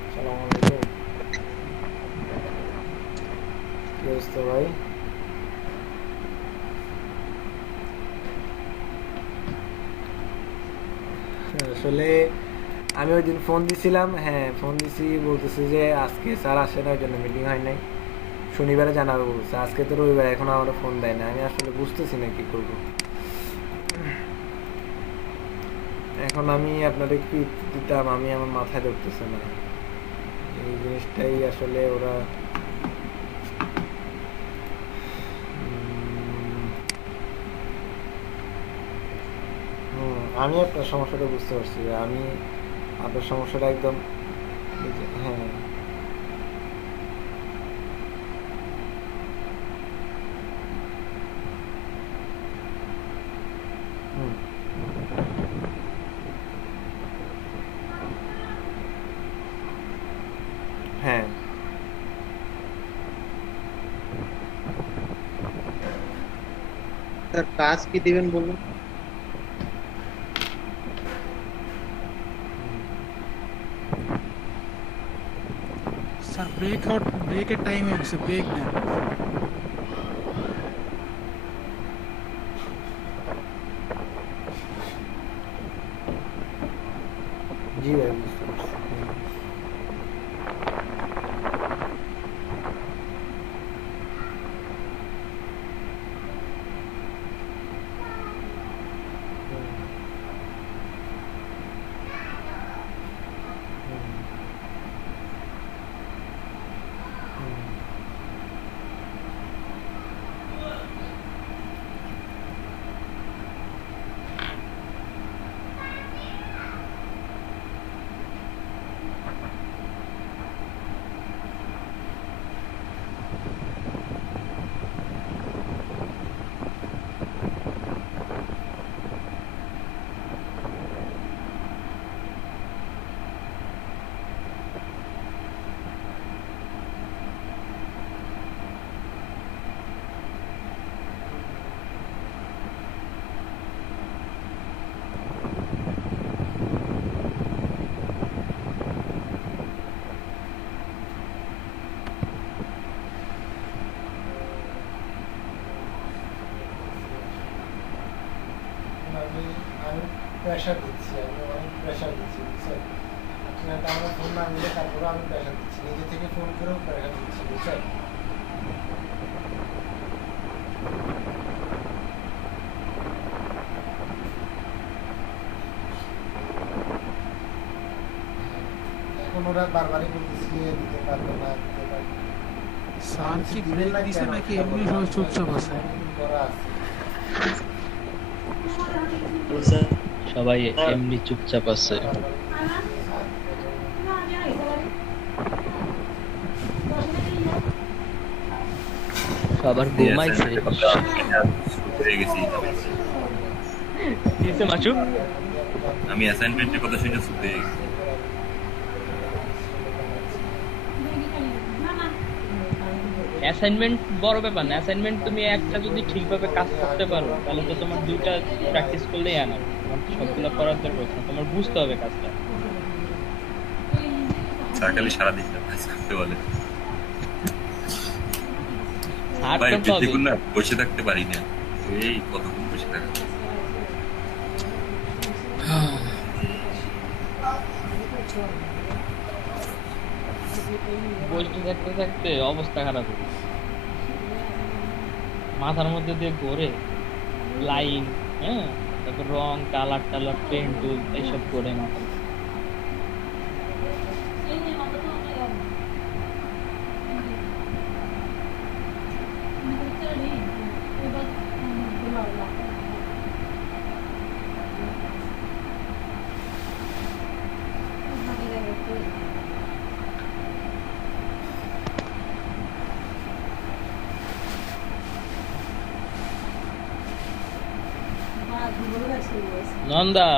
আসসালামু আলাইকুম, কি অবস্থা ভাই? আসলে আমি ওই দিন ফোন দিছিলাম, হ্যাঁ ফোন দিছি, বলতেছে যে আজকে স্যার আসে না, ওই জন্য মিটিং হয় নাই, শনিবারে জানাবো বলছে। আজকে তো রবিবার, এখন আমার ফোন দেয় না, আমি আসলে বুঝতেছি না কি করব। এখন আমি আপনাদের কি দিতাম, আমি আমার মাথায় ধরতেছে না এই জিনিসটাই। আসলে ওরা আমি আপনার সমস্যাটা বুঝতে পারছি, আমি আপনার সমস্যাটা একদম, হ্যাঁ হ্যাঁ স্যার কাজ কি দিবেন বলুন? স্যার ব্রেকের টাইম হয়ে গেছে, ব্রেক নেন। জি ভাই বুঝতে পারছি। আমি প্রেশার দিচ্ছি, আমি অনেক প্রেশার দিচ্ছি, বুঝছেন? আপনার আমার ফোন না নিলে তারপরে আমি প্রেশার দিচ্ছি, নিজে থেকে ফোন করেও প্রেশার দিচ্ছি, বুঝছেন? এখন ওরা বারবারই বলতেছি দিতে পারবে না, দিতে পারবে না। স্যার কি ব্রেক দিছে নাকি এমনি সবাই চুপচাপ আছে? করা আছে। সবাই এমনি চুপচাপ আছে। সবার ঘুমাইছে। আমি অ্যাসাইনমেন্টের কথা শুনে শুতে গেছি। অ্যাসাইনমেন্ট বড় ব্যাপার না, অ্যাসাইনমেন্ট তুমি একটা যদি ঠিকভাবে কাজ করতে পারো তাহলে তো তোমার দুইটা প্র্যাকটিস করলেই আনা, তোমার সবগুলো করার দরকার না, তোমার বুঝতে হবে কাজটা। সারাকালি সারাদিন কাজ করতে বলে আর ভাই, করতে হবে। দেখুন না বসে থাকতে পারি না, এই কতক্ষণ বসে থাকা। বসে থাকতে থাকতে অবস্থা খারাপ হয়ে গেছে। মাথার মধ্যে দিয়ে ঘোরে লাইন, হ্যাঁ, তারপর রং, কালার টালার, পেন্ট টুল এইসব করে মাথা। নন্দা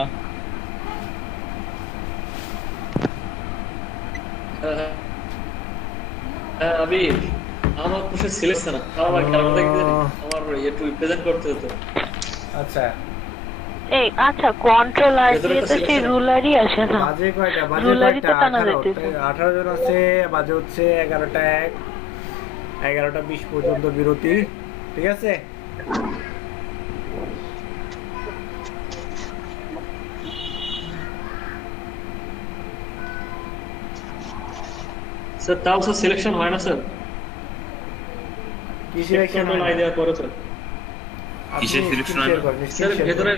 আমি আমার কোশ্চেন সিলেক্ট না, আমার কারণ দেখতে আমার একটু প্রেজেন্ট করতে হতো। আচ্ছা এই আচ্ছা কন্ট্রোল আর দিয়ে তো সেই রুলারই আসে না, বাজে কয়টা? বাজে রুলারই তো কয়টা? টানা যাইতেছে। 18 জন আছে, বাজে হচ্ছে 11টা 1, 11টা 20 পর্যন্ত বিরতি, ঠিক আছে? স্যার তাও স্যার সিলেকশন হয় না স্যার, কি সিলেকশন হয় না? আইডিয়া করে স্যার, কিসের সিলেকশন হয় না? স্যার ভেতরে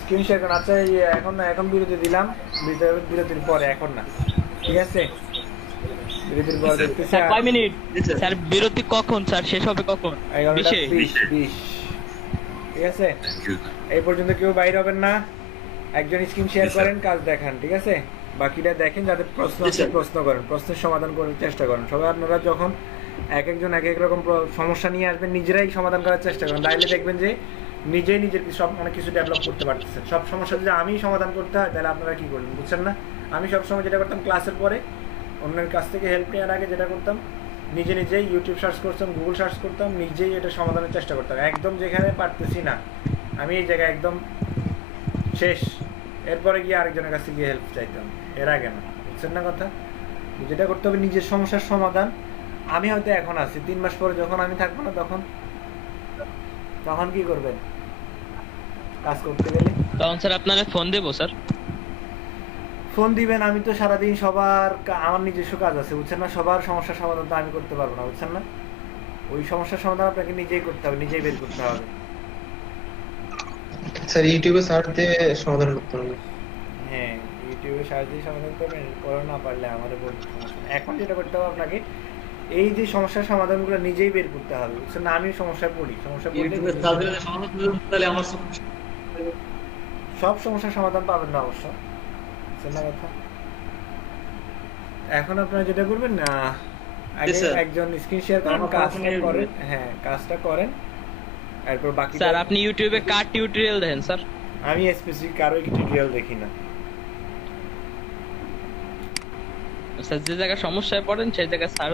স্ক্রিন শেয়ার করুন। আচ্ছা এই এখন বিরতি দিলাম, বিরতির পরে, এখন না, ঠিক আছে? বিরতির পরে দেখতেছি। স্যার কয় মিনিট? স্যার বিরতি কখন স্যার শেষ হবে কখন? 11:20, ঠিক আছে? এই পর্যন্ত কেউ বাইরে হবেন না, একজন স্ক্রিন শেয়ার করেন, কাজ দেখান, ঠিক আছে? বাকিটা দেখেন, যাদের প্রশ্ন আছে প্রশ্ন করেন, প্রশ্নের সমাধান করার চেষ্টা করেন। সবাই আপনারা যখন এক একজন এক এক রকম সমস্যা নিয়ে আসবেন, নিজেরাই সমাধান করার চেষ্টা করেন, তাইলে দেখবেন যে নিজেই নিজের সব অনেক কিছু ডেভেলপ করতে পারতেছেন। সব সমস্যা যদি আমি সমাধান করতে হয় তাহলে আপনারা কি করবেন, বুঝছেন না? আমি সবসময় যেটা করতাম ক্লাসের পরে অন্যের কাছ থেকে হেল্প নেওয়ার আগে যেটা করতাম নিজেই ইউটিউব সার্চ করতাম, গুগল সার্চ করতাম, নিজেই এটা সমাধানের চেষ্টা করতাম। একদম যেখানে পারতেছি না আমি এই জায়গায় একদম শেষ, এরপরে গিয়ে আরেকজনের কাছে গিয়ে হেল্প চাইতাম, এর আগে না। বুঝছেন না কথা? যেটা করতে হবে নিজের সমস্যার সমাধান। আমি হয়তো এখন আছি, 3 মাস পরে যখন আমি থাকবো না তখন কি করবেন কাজ করতে গেলে? তখন স্যার আপনাকে ফোন দেবো স্যার। ফোন দিবেন, আমি তো সারাদিন আমার নিজস্ব কাজ আছে, বুঝছেন না? সবার সমস্যার সমাধান তো আমি করতে পারবো না, বুঝছেন না? ওই সমস্যার সমাধান আপনাকে নিজেই করতে হবে, নিজেই বের করতে হবে। স্যার ইউটিউবে সার্চ দিয়ে সমাধান করতে হবে। হ্যাঁ, ইউটিউবে সার্চ দিয়ে সমাধান করবেন, করে না পারলে আমাদের বলতে সমস্যা নেই। এখন যেটা করতে হবে আপনাকে এই যে সমস্যার সমাধানগুলো নিজেই বের করতে হবে, বুঝছেন না? আমি সমস্যায় পড়ি, ইউটিউবে সার্চ দিলে সমাধান তাহলে আমার সব সমস্যার সমাধান পাবেন না অবশ্য, বুঝছেন না কথা? এখন আপনারা যেটা করবেন না, আগে একজন স্ক্রিন শেয়ার করেন, কাজটা করেন। হ্যাঁ, কাজটা করেন, এরপর বাকি স্যার আপনি ইউটিউবে কার টিউটোরিয়াল দেখেন স্যার? আমি স্পেসিফিক কারো টিউটোরিয়াল দেখি না স্যার। যে জায়গায় সমস্যায় পড়েন সেই জায়গায় স্যার